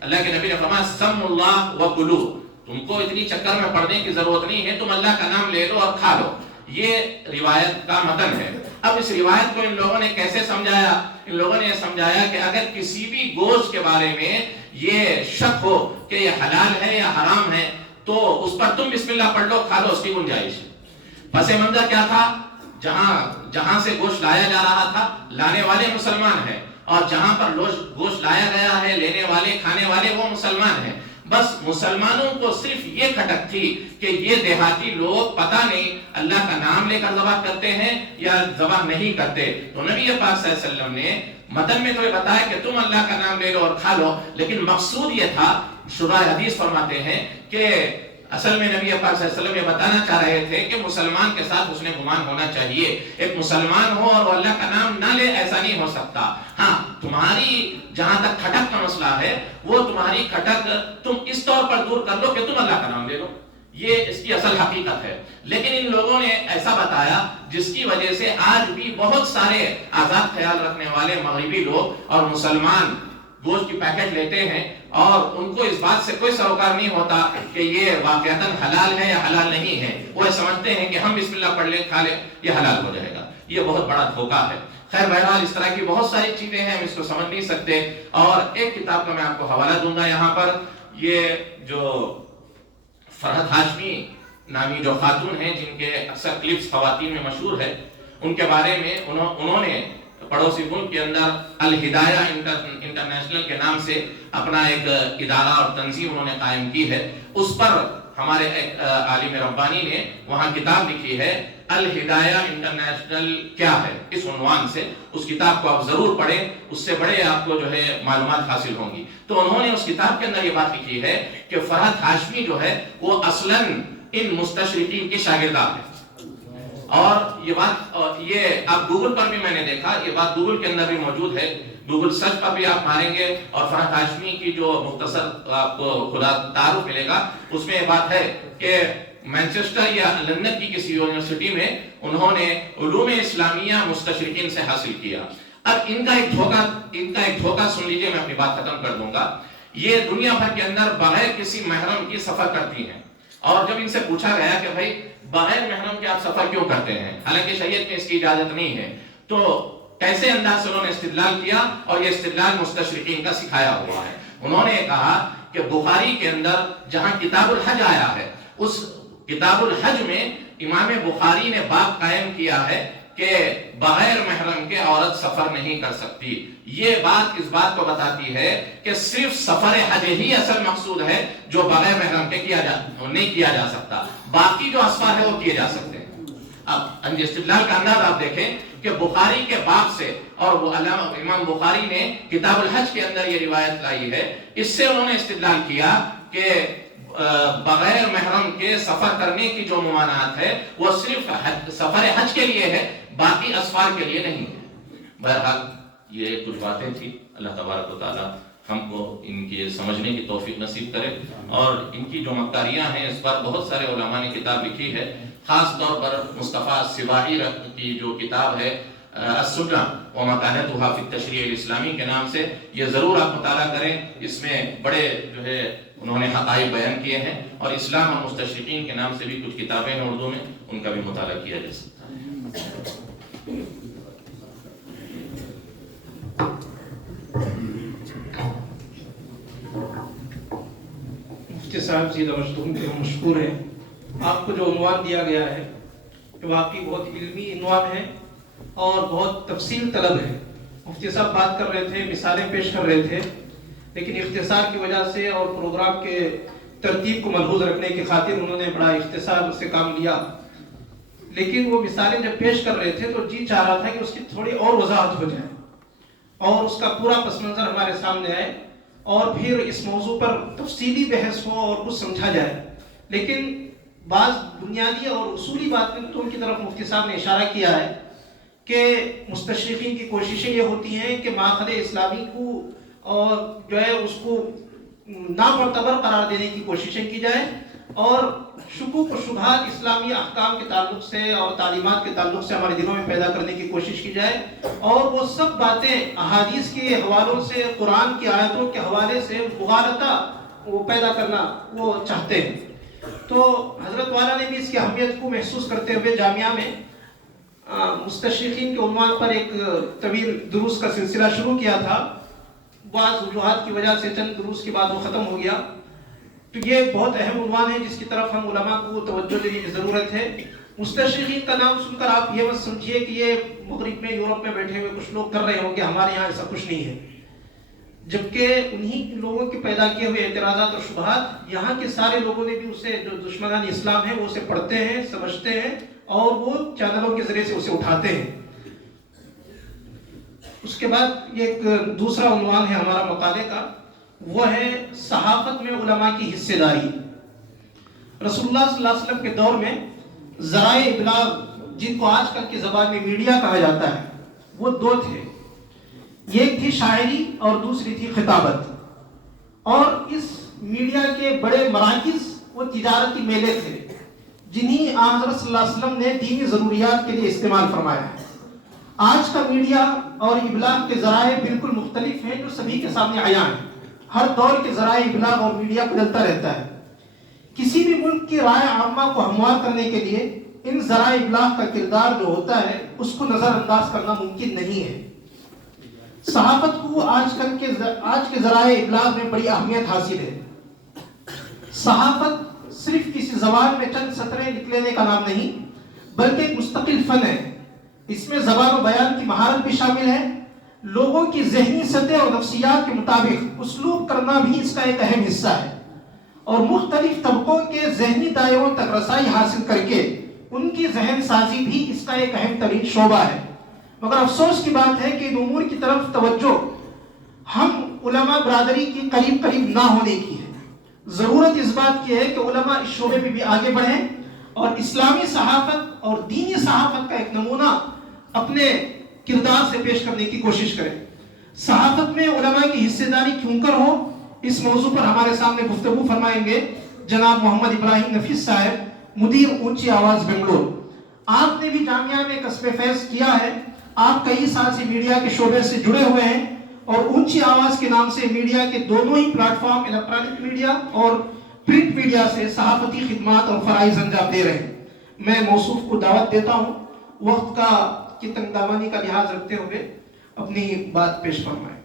اللہ کے نبی نے فرمایا سم اللہ وکلو، تم کو اتنی چکر میں پڑنے کی ضرورت نہیں ہے، تم اللہ کا نام لے لو اور کھا لو. یہ روایت کا متن ہے. اب اس روایت کو ان لوگوں نے کیسے سمجھایا؟ ان لوگوں نے یہ سمجھایا کہ اگر کسی بھی گوشت کے بارے میں یہ شک ہو کہ یہ حلال ہے یا حرام ہے تو اس پر تم بسم اللہ پڑھ لو، کھا لو، اس کی گنجائش. پس منظر کیا تھا؟ جہاں سے گوشت لایا جا رہا تھا لانے والے مسلمان ہیں، اور جہاں پر گوشت لایا گیا ہے لینے والے کھانے والے وہ مسلمان ہیں۔ بس مسلمانوں کو صرف یہ کھٹک تھی کہ یہ دیہاتی لوگ پتہ نہیں اللہ کا نام لے کر ذبح کرتے ہیں یا ذبح نہیں کرتے۔ تو نبی پاک صلی اللہ علیہ وسلم نے متن میں تو یہ بتایا کہ تم اللہ کا نام لے لو اور کھا لو، لیکن مقصود یہ تھا، شراح حدیث فرماتے ہیں کہ اصل میں نبی پاک صلی اللہ علیہ وسلم یہ بتانا چاہ رہے تھے کہ مسلمان کے ساتھ حسن گمان ہونا چاہیے۔ ایک مسلمان ہو اور وہ اللہ کا نام نہ لے، ایسا نہیں ہو سکتا۔ ہاں، تمہاری جہاں تک کھٹک کا مسئلہ ہے، وہ تمہاری کھٹک تم اس طور پر دور کر لو کہ تم اللہ کا نام لے لو، یہ اس کی اصل حقیقت ہے۔ لیکن ان لوگوں نے ایسا بتایا جس کی وجہ سے آج بھی بہت سارے آزاد خیال رکھنے والے مغربی لوگ اور مسلمان گوشت کی پیکٹ لیتے ہیں اور ان کو اس بات سے کوئی سروکار نہیں ہوتا کہ یہ واقعتاً حلال ہے یا حلال نہیں ہے۔ وہ سمجھتے ہیں کہ ہم بسم اللہ پڑھ لیں کھا لیں یہ حلال ہو جائے گا۔ یہ بہت بڑا دھوکہ ہے۔ خیر بہرحال اس طرح کی بہت ساری چیزیں ہیں، ہم اس کو سمجھ نہیں سکتے۔ اور ایک کتاب کا میں آپ کو حوالہ دوں گا یہاں پر، یہ جو فرحت ہاشمی نامی جو خاتون ہیں جن کے اکثر کلپس خواتین میں مشہور ہے، ان کے بارے میں انہوں نے پڑوسی ملک کے اندر الہدایہ انٹرنیشنل کے نام سے اپنا ایک ادارہ اور تنظیم انہوں نے قائم کی ہے۔ اس پر ہمارے ایک عالم ربانی نے وہاں کتاب لکھی ہے، الہدایہ انٹرنیشنل کیا ہے، اس عنوان سے۔ اس کتاب کو آپ ضرور پڑھیں، اس سے بڑے آپ کو جو ہے معلومات حاصل ہوں گی۔ تو انہوں نے اس کتاب کے اندر یہ بات لکھی ہے کہ فرحت ہاشمی جو ہے وہ اصلاً ان مستشرقین کی شاگردہ ہے۔ اور یہ بات، یہ آپ گوگل پر بھی میں نے دیکھا، یہ بات گوگل کے اندر بھی موجود ہے، گوگل سرچ پر بھی آپ ماریں گے اور فرحت ہاشمی کی جو مختصر آپ کو خدا تعارف ملے گا، اس میں یہ بات ہے کہ مانچسٹر یا لندن کی کسی یونیورسٹی میں انہوں نے علوم اسلامیہ مستشرقین سے حاصل کیا۔ اب ان کا ایک دھوکہ سن لیجئے، میں اپنی بات ختم کر دوں گا۔ یہ دنیا بھر کے اندر بغیر کسی محرم کی سفر کرتی ہیں، اور جب ان سے پوچھا گیا کہ بھائی بغیر محرم کے آپ سفر کیوں کرتے ہیں، حالانکہ شریعت میں اس کی اجازت نہیں ہے، تو کیسے انداز سے انہوں نے استدلال کیا، اور یہ استدلال مستشرقین کا سکھایا ہوا ہے۔ انہوں نے کہا کہ بخاری کے اندر جہاں کتاب الحج آیا ہے، اس کتاب الحج میں امام بخاری نے باب قائم کیا ہے کہ بغیر محرم کے عورت سفر نہیں کر سکتی۔ یہ بات اس بات کو بتاتی ہے کہ صرف سفر حج ہی اصل مقصود ہے جو بغیر محرم کے نہیں کیا جا سکتا، باقی جو اسفار ہے وہ کیے جا سکتے ہیں۔ اب استدلال کا انداز آپ دیکھیں کہ بخاری کے باب سے، اور وہ امام بخاری نے کتاب الحج کے اندر یہ روایت لائی ہے، اس سے انہوں نے استدلال کیا کہ بغیر محرم کے سفر کرنے کی جو ممانعت ہے وہ صرف سفر حج کے لیے ہے، باقی اسفار کے لیے نہیں ہے۔ بہرحال یہ کچھ باتیں تھی، اللہ تبارک و تعالی ہم کو ان کی سمجھنے کی توفیق نصیب کرے، اور ان کی جو مکاریاں ہیں اس پر بہت سارے علماء نے کتاب لکھی ہے، خاص طور پر مصطفیٰ سباعی کی جو کتاب ہے السنہ ومکانتها فی التشریع الاسلامی کے نام سے، یہ ضرور آپ مطالعہ کریں۔ اس میں بڑے جو ہے انہوں نے حقائق بیان کیے ہیں، اور اسلام اور مستشرقین کے نام سے بھی کچھ کتابیں ہیں اردو میں، ان کا بھی مطالعہ کیا جا سکتا ہے۔ مفتی صاحب زیادہ مشکور کے مشکور ہیں۔ آپ کو جو عنوان دیا گیا ہے کہ واقعی بہت علمی عنوان ہے اور بہت تفصیل طلب ہے۔ مفتی صاحب بات کر رہے تھے، مثالیں پیش کر رہے تھے، لیکن اختصار کی وجہ سے اور پروگرام کے ترتیب کو ملحوظ رکھنے کی خاطر انہوں نے بڑا اختصار سے کام لیا، لیکن وہ مثالیں جب پیش کر رہے تھے تو جی چاہ رہا تھا کہ اس کی تھوڑی اور وضاحت ہو جائے اور اس کا پورا پس منظر ہمارے سامنے آئے، اور پھر اس موضوع پر تفصیلی بحث ہو اور کچھ سمجھا جائے۔ لیکن بعض بنیادی اور اصولی باتوں کی طرف مفتی صاحب نے اشارہ کیا ہے کہ مستشرقین کی کوششیں یہ ہوتی ہیں کہ ماخذ اسلامی کو اور جو ہے اس کو نامعتبر قرار دینے کی کوششیں کی جائے، اور شکوک و شبہات اسلامی احکام کے تعلق سے اور تعلیمات کے تعلق سے ہمارے دلوں میں پیدا کرنے کی کوشش کی جائے، اور وہ سب باتیں احادیث کے حوالوں سے، قرآن کی آیتوں کے حوالے سے مغالطہ وہ پیدا کرنا وہ چاہتے ہیں۔ تو حضرت والا نے بھی اس کی اہمیت کو محسوس کرتے ہوئے جامعہ میں مستشرقین کے عنوان پر ایک طویل دروس کا سلسلہ شروع کیا تھا۔ بعض وجوہات کی وجہ سے چند دروس کے بعد وہ ختم ہو گیا۔ تو یہ بہت اہم عنوان ہے جس کی طرف ہم علماء کو توجہ دینے کی ضرورت ہے، مستشرقین کا نام سن کر آپ یہ مت سمجھیے کہ یہ مغرب میں یورپ میں بیٹھے ہوئے کچھ لوگ کر رہے ہوں کہ ہمارے یہاں ایسا کچھ نہیں ہے، جبکہ انہی لوگوں کے پیدا کیے ہوئے اعتراضات اور شبہات یہاں کے سارے لوگوں نے بھی اسے، جو دشمنان اسلام ہیں وہ اسے پڑھتے ہیں، سمجھتے ہیں اور وہ چینلوں کے ذریعے سے اسے اٹھاتے ہیں۔ اس کے بعد ایک دوسرا عنوان ہے ہمارا مقالے کا، وہ ہے صحافت میں علماء کی حصہ داری۔ رسول اللہ صلی اللہ علیہ وسلم کے دور میں ذرائع ابلاغ، جن کو آج کل کی زبان میں میڈیا کہا جاتا ہے، وہ دو تھے، ایک تھی شاعری اور دوسری تھی خطابت۔ اور اس میڈیا کے بڑے مراکز وہ تجارتی میلے تھے، جنہیں حضرت صلی اللہ علیہ وسلم نے دینی ضروریات کے لیے استعمال فرمایا ہے۔ آج کا میڈیا اور ابلاغ کے ذرائع بالکل مختلف ہیں، جو سبھی کے سامنے عیاں ہیں۔ ہر دور کے ذرائع ابلاغ اور میڈیا بدلتا رہتا ہے۔ کسی بھی ملک کی رائے عامہ کو ہموار کرنے کے لیے ان ذرائع ابلاغ کا کردار جو ہوتا ہے اس کو نظر انداز کرنا ممکن نہیں ہے۔ صحافت کو آج کے ذرائع ابلاغ میں بڑی اہمیت حاصل ہے۔ صحافت صرف کسی زبان میں چند سطریں نکلنے کا نام نہیں، بلکہ ایک مستقل فن ہے۔ اس میں زبان و بیان کی مہارت بھی شامل ہے، لوگوں کی ذہنی سطح اور نفسیات کے مطابق اسلوب کرنا بھی اس کا ایک اہم حصہ ہے، اور مختلف طبقوں کے ذہنی دائروں تک رسائی حاصل کر کے ان کی ذہن سازی بھی اس کا ایک اہم ترین شعبہ ہے۔ مگر افسوس کی بات ہے کہ ان امور کی طرف توجہ ہم علماء برادری کی قریب نہ ہونے کی ہے۔ ضرورت اس بات کی ہے کہ علماء اس شعبے میں بھی آگے بڑھیں اور اسلامی صحافت اور دینی صحافت کا ایک نمونہ اپنے کردار سے پیش کرنے کی کوشش کریں۔ صحافت میں علماء کی حصہ داری کیوں کر ہو، اس موضوع پر ہمارے سامنے گفتگو فرمائیں گے جناب محمد ابراہیم نفیس صاحب، مدیر اونچی آواز بنگلور۔ آپ نے بھی جامعہ میں کسب فیض کیا ہے، آپ کئی سال سے میڈیا کے شعبے سے جڑے ہوئے ہیں اور اونچی آواز کے نام سے میڈیا کے دونوں ہی پلیٹ فارم، الیکٹرانک میڈیا اور پرنٹ میڈیا سے صحافتی خدمات اور فرائض انجام دے رہے ہیں۔ میں موصوف کو دعوت دیتا ہوں وقت کی تنگ دامانی کا لحاظ رکھتے ہوئے اپنی بات پیش فرمائیں۔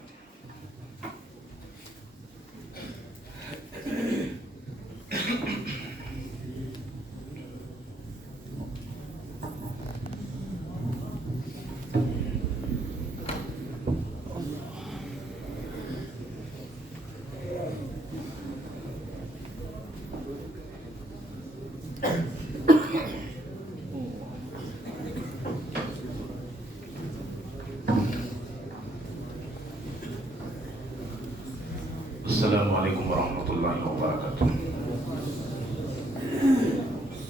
السلام علیکم ورحمۃ اللہ وبرکاتہ۔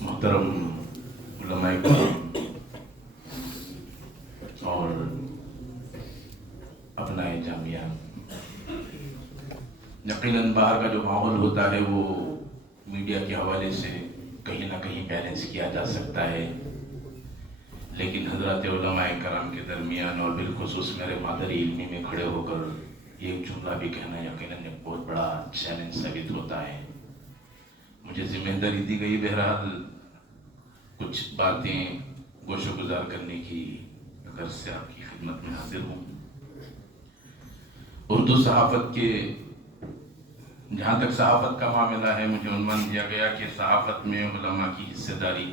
محترم علماء کرام اور ابنائے جامعہ، یقیناً باہر کا جو ماحول ہوتا ہے وہ میڈیا کے حوالے سے کہیں نہ کہیں بیلنس کیا جا سکتا ہے، لیکن حضرات علماء کرام کے درمیان اور بالخصوص میرے مادری علمی میں کھڑے ہو کر ایک جملہ بھی کہنا یقیناً ایک بہت بڑا چیلنج ثابت ہوتا ہے۔ مجھے ذمہ داری دی گئی بہرحال کچھ باتیں گوش و گزار کرنے کی، اگر سے آپ کی خدمت میں حاضر ہوں۔ اردو صحافت کے، جہاں تک صحافت کا معاملہ ہے، مجھے عنوان دیا گیا کہ صحافت میں علماء کی حصہ داری،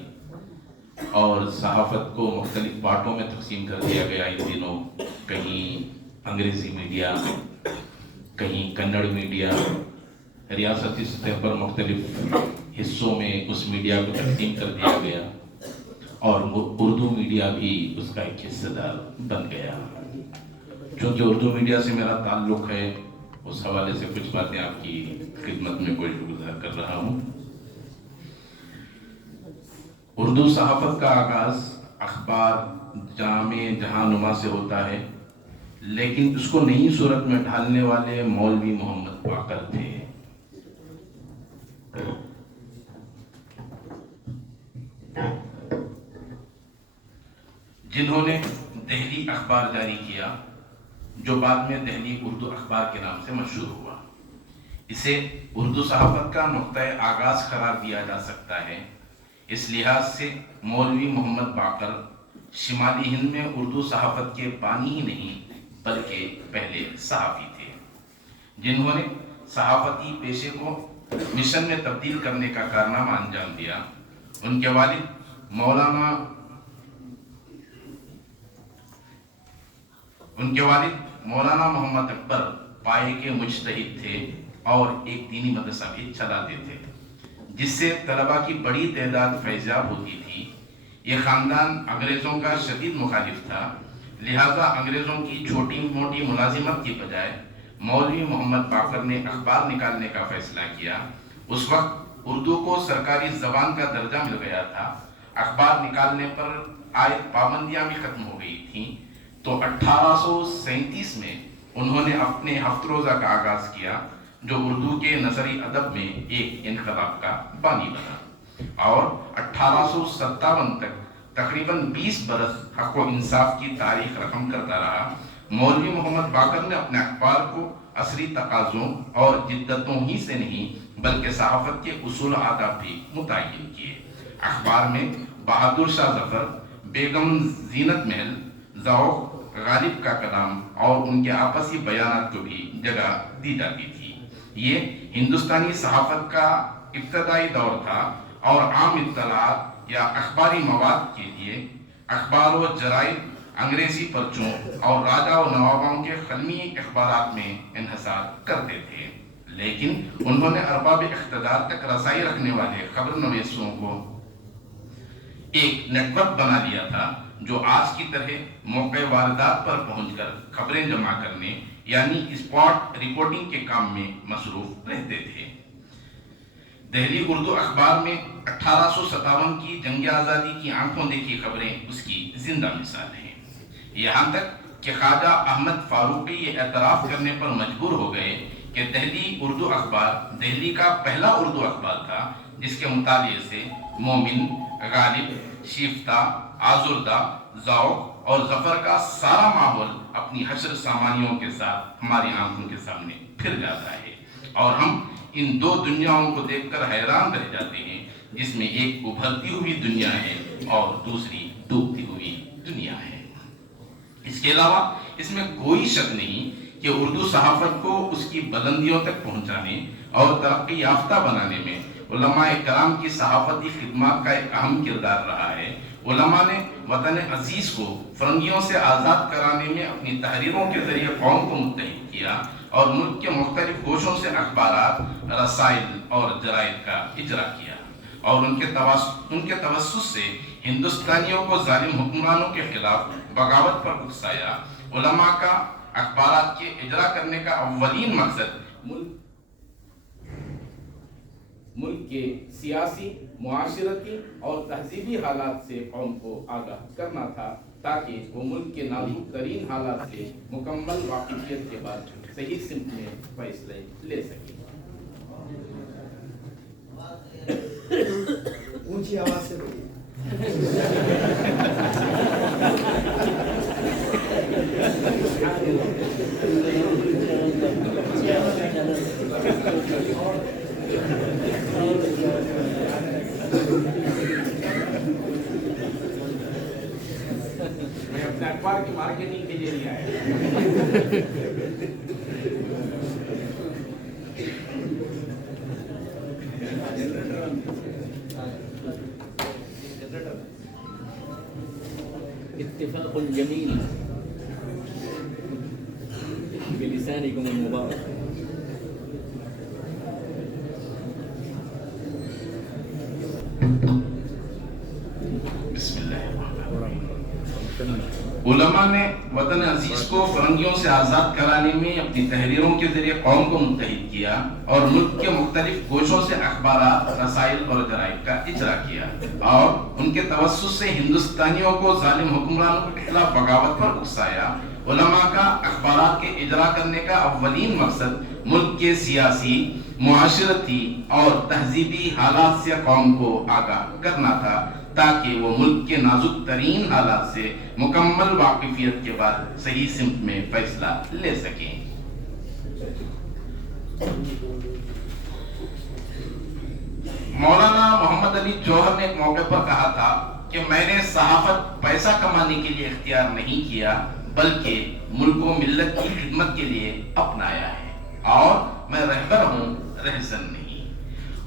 اور صحافت کو مختلف پارٹوں میں تقسیم کر دیا گیا ان دنوں۔ کہیں انگریزی میڈیا، کہیں کنڑ میڈیا، ریاستی سطح پر مختلف حصوں میں اس میڈیا کو تقسیم کر دیا گیا، اور اردو میڈیا بھی اس کا ایک حصہ دار بن گیا۔ چونکہ اردو میڈیا سے میرا تعلق ہے، اس حوالے سے کچھ باتیں آپ کی خدمت میں گوش گزار کر رہا ہوں۔ اردو صحافت کا آغاز اخبار جامع جہاں نما سے ہوتا ہے، لیکن اس کو نئی صورت میں ڈھالنے والے مولوی محمد باقر تھے۔ جنہوں نے دہلی اخبار جاری کیا، جو بعد میں دہلی اردو اخبار کے نام سے مشہور ہوا۔ اسے اردو صحافت کا نقطۂ آغاز قرار دیا جا سکتا ہے۔ اس لحاظ سے مولوی محمد باقر شمالی ہند میں اردو صحافت کے بانی ہی نہیں بلکہ پہلے صحافی تھے، جنہوں نے صحافتی پیشے کو مشن میں تبدیل کرنے کا کارنامہ انجام دیا۔ ان کے والد ان کے والد مولانا محمد اکبر پائے کے مجتہد تھے اور ایک دینی مدرسہ بھی چلاتے تھے، جس سے طلباء کی بڑی تعداد فیضیاب ہوتی تھی۔ یہ خاندان انگریزوں کا شدید مخالف تھا، لہذا انگریزوں کی چھوٹی موٹی ملازمت کی بجائے مولوی محمد باقر نے اخبار نکالنے کا فیصلہ کیا۔ اس وقت اردو کو سرکاری زبان کا درجہ مل گیا تھا، اخبار نکالنے پر عائد پابندیاں بھی ختم ہو گئی تھیں، تو 1837 میں انہوں نے اپنے ہفت روزہ کا آغاز کیا، جو اردو کے نثری ادب میں ایک انقلاب کا بانی بنا، اور 1857 تک تقریباً 20 برس حق و انصاف کی تاریخ رقم کرتا رہا۔ مولوی محمد باقر نے اپنے اخبار کو عصری تقاضوں اور جدتوں ہی سے نہیں بلکہ صحافت کے اصول و آداب بھی متعین کیے۔ اخبار میں بہادر شاہ ظفر، بیگم زینت محل، ذوق، غالب کا کلام اور ان کے آپسی بیانات کو بھی جگہ دی جاتی تھی۔ یہ ہندوستانی صحافت کا ابتدائی دور تھا اور عام اطلاعات یا اخباری مواد کے لیے اخبار و جرائد انگریزی پرچوں اور راجہ و نوابوں کے قلمی اخبارات میں انحصار کرتے تھے، لیکن انہوں نے ارباب اقتدار تک رسائی رکھنے والے خبر نویسوں کو ایک نیٹ ورک بنا لیا تھا، جو آج کی طرح موقع واردات پر پہنچ کر خبریں جمع کرنے یعنی اسپاٹ رپورٹنگ کے کام میں مصروف رہتے تھے۔ دہلی اردو اخبار میں 1857 کی جنگ آزادی کی آنکھوں دیکھی خبریں اس کی زندہ مثال ہیں، یہاں تک کہ خواجہ احمد فاروقی یہ اعتراف کرنے پر مجبور ہو گئے کہ دہلی اردو اخبار دہلی کا پہلا اردو اخبار تھا جس کے مطالعے سے مومن، غالب، شیفتہ، آزردہ، ذوق اور ظفر کا سارا ماحول اپنی حشر سامانیوں کے ساتھ ہماری آنکھوں کے سامنے پھر جاتا ہے، اور ہم ان دو دنیاؤں کو دیکھ کر حیران رہ جاتے ہیں، جس میں ایک ابھرتی ہوئی دنیا ہے اور دوسری ڈوبتی ہوئی دنیا ہے۔ اس کے علاوہ اس میں کوئی شک نہیں کہ اردو صحافت کو اس کی بلندیوں تک پہنچانے اور ترقی یافتہ بنانے میں علماء کرام کی صحافتی خدمات کا ایک اہم کردار رہا ہے۔ علماء نے وطن عزیز کو فرنگیوں سے آزاد کرانے میں اپنی تحریروں کے ذریعے قوم کو متحد کیا اور ملک کے مختلف گوشوں سے اخبارات، رسائل اور جرائد کا اجرا کیا، اور ان کے توسط سے ہندوستانیوں کو ظالم حکمرانوں کے خلاف بغاوت پر اکسایا۔ علماء کا اخبارات کے اجرا کرنے کا اولین مقصد ملک کے سیاسی، معاشرتی اور تہذیبی حالات سے قوم کو آگاہ کرنا تھا، تاکہ وہ ملک کے نازک ترین حالات سے مکمل واقفیت کے بعد صحیح سمت میں فیصلے لے سکیں۔ اونچی آواز سے بولیے۔ میں اپنے اخبار کی مارکیٹنگ کے لیے نہیں آیا۔ اتفاق جمیل بلسانكم المبارك۔ بسم اللہ الرحمن الرحیم۔ علماء نے وطن عزیز کو فرنگیوں سے آزاد کرانے میں اپنی تحریروں کے ذریعے قوم کو متحد کیا اور ملک کے مختلف گوشوں سے اخبارات، رسائل اور جرائد کا اجرا کیا، اور ان کے توسط سے ہندوستانیوں کو ظالم حکمرانوں کے خلاف بغاوت پر اکسایا۔ علماء کا اخبارات کے اجرا کرنے کا اولین مقصد ملک کے سیاسی، معاشرتی اور تہذیبی حالات سے قوم کو آگاہ کرنا تھا، تاکہ وہ ملک کے نازک ترین حالات سے مکمل واقفیت کے بعد صحیح سمت میں فیصلہ لے سکیں۔ مولانا محمد علی جوہر نے ایک موقع پر کہا تھا کہ میں نے صحافت پیسہ کمانے کے لیے اختیار نہیں کیا، بلکہ ملک و ملت کی خدمت کے لیے اپنایا ہے، اور میں رہبر ہوں، رہزن نہیں۔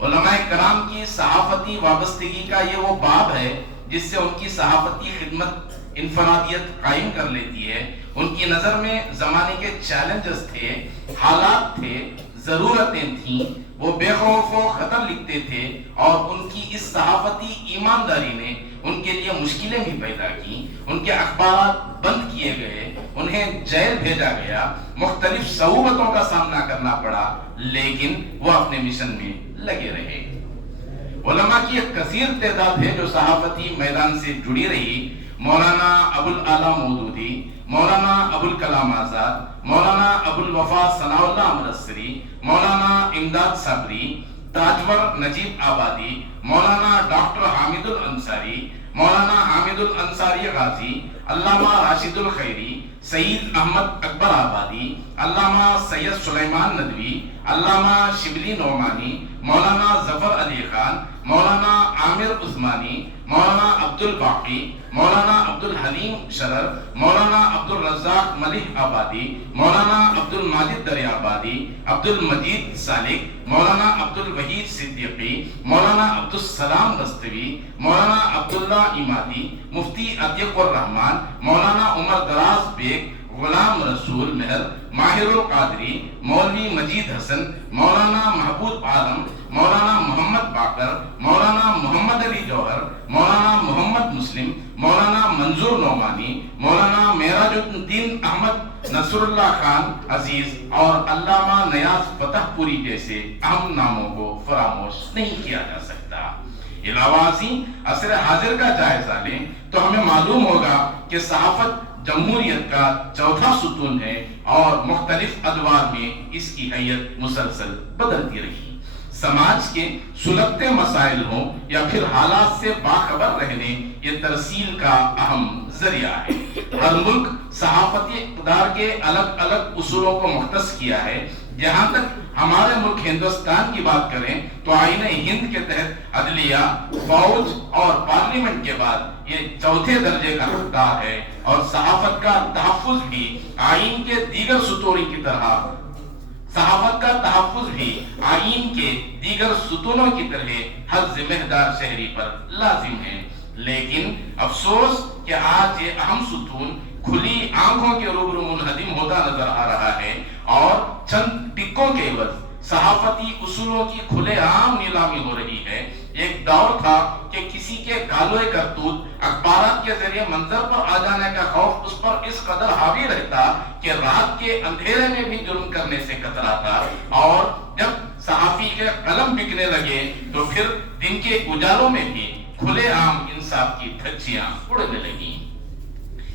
علماء کرام کی صحافتی وابستگی کا یہ وہ باب ہے جس سے ان کی صحافتی خدمت انفرادیت قائم کر لیتی ہے. ان کی نظر میں زمانے کے چیلنجز تھے، حالات تھے، ضرورتیں تھیں. وہ بے خوف و خطر لکھتے تھے اور ان کی اس صحافتی ایمانداری نے ان کے لیے مشکلیں بھی پیدا کی. ان کے اخبارات بند کیے گئے، انہیں جیل بھیجا گیا، مختلف صعوبتوں کا سامنا کرنا پڑا، لیکن وہ اپنے مشن میں لگے رہے. علماء کی ایک کثیر تعداد ہے جو صحافتی میدان سے جڑی رہی. مولانا ابوالعلا مودودی، مولانا ابوالکلام آزاد، مولانا ابوالوفا ثناء اللہ امرتسری، مولانا امداد صبری، تاجور نجیب آبادی، مولانا ڈاکٹر حامد الانصاری، مولانا حامد الانصاری غازی، علامہ راشد الخیری، سعید احمد اکبر آبادی، علامہ سید سلیمان ندوی، علامہ شبلی نعمانی، مولانا ظفر علی خان، مولانا عامر عثمانی، مولانا عبد الباقی، مولانا عبد الحلیم شرر، مولانا عبد الرزاق ملک آبادی، مولانا عبد الماجد دریا آبادی، عبد المجید سالک، مولانا عبد الوحید صدیقی، مولانا عبد السلام بستوی، مولانا عبداللہ امادی، مفتی عتیق الرحمن، مولانا عمر دراز بیگ، غلام رسول مہر، ماہر القادری، مولوی مجید حسن، مولانا محبوب عالم، مولانا محمد باقر، مولانا محمد علی جوہر، مولانا محمد مسلم، مولانا منظور نعمانی، مولانا معراج الدین احمد نصر اللہ خان عزیز اور علامہ نیاز فتح پوری جیسے اہم ناموں کو فراموش نہیں کیا جا سکتا. علاوہ ازیں عصر حاضر کا جائزہ لیں تو ہمیں معلوم ہوگا کہ صحافت جمہوریت کا چوتھا ستون ہے اور مختلف ادوار میں اس کی حیت مسلسل بدلتی رہی. سماج کے سلگتے مسائل ہوں یا پھر حالات سے باخبر رہنے، یہ ترسیل کا اہم ذریعہ ہے. ہر ملک صحافتی اقدار کے الگ الگ اصولوں کو مختص کیا ہے. جہاں تک ہمارے ملک ہندوستان کی بات کریں تو آئین ہند کے تحت عدلیہ، فوج اور پارلیمنٹ کے بعد یہ چوتھے درجے کا حقدار ہے اور صحافت کا تحفظ بھی آئین کے دیگر ستونوں کی طرح ہر ذمہ دار شہری پر لازم ہے. لیکن افسوس کہ آج یہ اہم ستون کھلی آنکھوں کے روبرو منہدم ہوتا نظر آ رہا ہے اور چند ٹکوں کے عوض صحافتی اصولوں کی کھلے عام نیلامی ہو رہی ہے. ایک دور تھا کہ کسی کے گالوئے کرتوت اخبارات کے ذریعے منظر پر آ جانے کا خوف اس پر اس قدر حاوی رہتا کہ رات کے اندھیرے میں بھی جرم کرنے سے کتراتا، اور جب صحافی کے قلم بکنے لگے تو پھر دن کے اجالوں میں بھی کھلے عام انصاف کی دھجیاں اڑنے لگیں.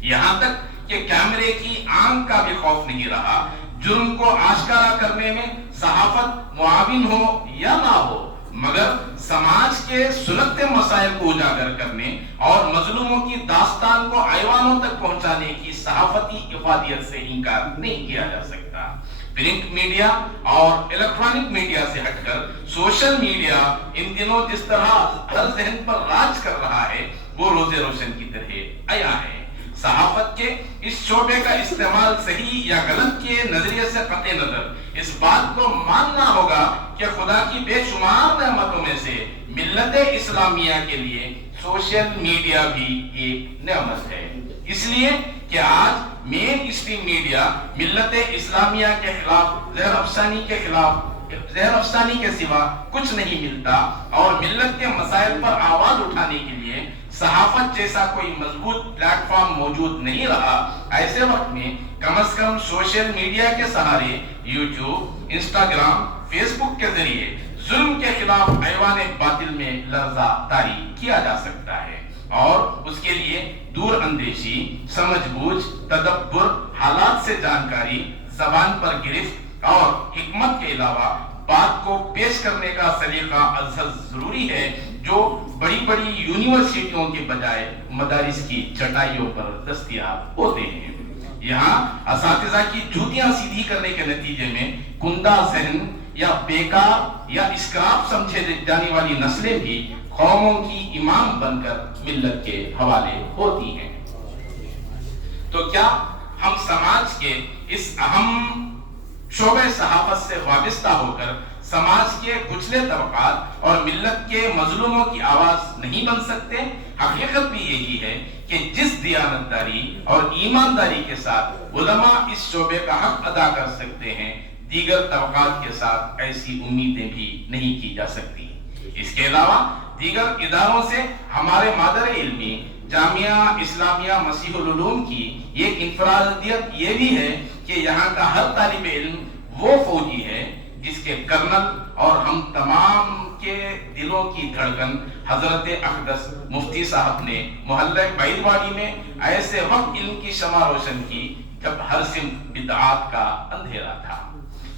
یہاں تک کہ کیمرے کی آنکھ کا بھی خوف نہیں رہا. جرم کو آشکارا کرنے میں صحافت معاون ہو یا نہ ہو، مگر سماج کے سلگتے مسائل کو اجاگر کرنے اور مظلوموں کی داستان کو ایوانوں تک پہنچانے کی صحافتی افادیت سے انکار نہیں کیا جا سکتا. پرنٹ میڈیا اور الیکٹرانک میڈیا سے ہٹ کر سوشل میڈیا ان دنوں جس طرح ہر ذہن پر راج کر رہا ہے وہ روزے روشن کی طرح عیاں ہے. صحافت کے اس شعبے کا استعمال صحیح یا غلط کے نظریے سے قطع نظر اس بات کو ماننا ہوگا کہ خدا کی بے شمار نعمتوں میں سے ملت اسلامیہ کے لیے سوشل میڈیا بھی ایک نعمت ہے. اس لیے کہ آج مین اسٹریم میڈیا ملت اسلامیہ کے خلاف زہر افسانی کے سوا کچھ نہیں ملتا، اور ملت کے مسائل پر آواز اٹھانے کے لیے صحافت جیسا کوئی مضبوط پلیٹ فارم موجود نہیں رہا. ایسے وقت میں کم از کم سوشل میڈیا کے سہارے یوٹیوب، انسٹاگرام، فیس بک کے ذریعے ظلم کے خلاف ایوان باطل میں لرزہ طاری کیا جا سکتا ہے، اور اس کے لیے دور اندیشی، سمجھ بوجھ، تدبر، حالات سے جانکاری، زبان پر گرفت اور حکمت کے علاوہ بات کو پیش کرنے کا سلیقہ ازحد ضروری ہے، جو بڑی بڑی یونیورسٹیوں کے بجائے مدارس کی چٹائیوں پر دستیاب ہوتے ہیں. یہاں اساتذہ کی جوتیاں سیدھی کرنے کے نتیجے میں کندہ ذہن یا بیکار یا اسکراپ سمجھے جانے والی نسلیں بھی قوموں کی امام بن کر ملت کے حوالے ہوتی ہیں. تو کیا ہم سماج کے اس اہم شعبہ صحافت سے وابستہ ہو کر سماج کے کچلے طبقات اور ملت کے مظلوموں کی آواز نہیں بن سکتے؟ حقیقت بھی یہی ہے کہ جس دیانتداری اور ایمانداری کے ساتھ علماء اس شعبے کا حق ادا کر سکتے ہیں، دیگر طبقات کے ساتھ ایسی امیدیں بھی نہیں کی جا سکتی۔ اس کے علاوہ دیگر اداروں سے ہمارے مادر علمی جامعہ اسلامیہ مسیح العلوم کی ایک انفرادیت یہ بھی ہے کہ یہاں کا ہر طالب علم وہ فوجی ہے جس کے کرنل اور ہم تمام کے دلوں کی دھڑکن حضرت اقدس مفتی صاحب نے محلہ بعیدواڑی میں ایسے وقت علم کی شمع روشن کی جب ہر سمت بدعات کا اندھیرا تھا۔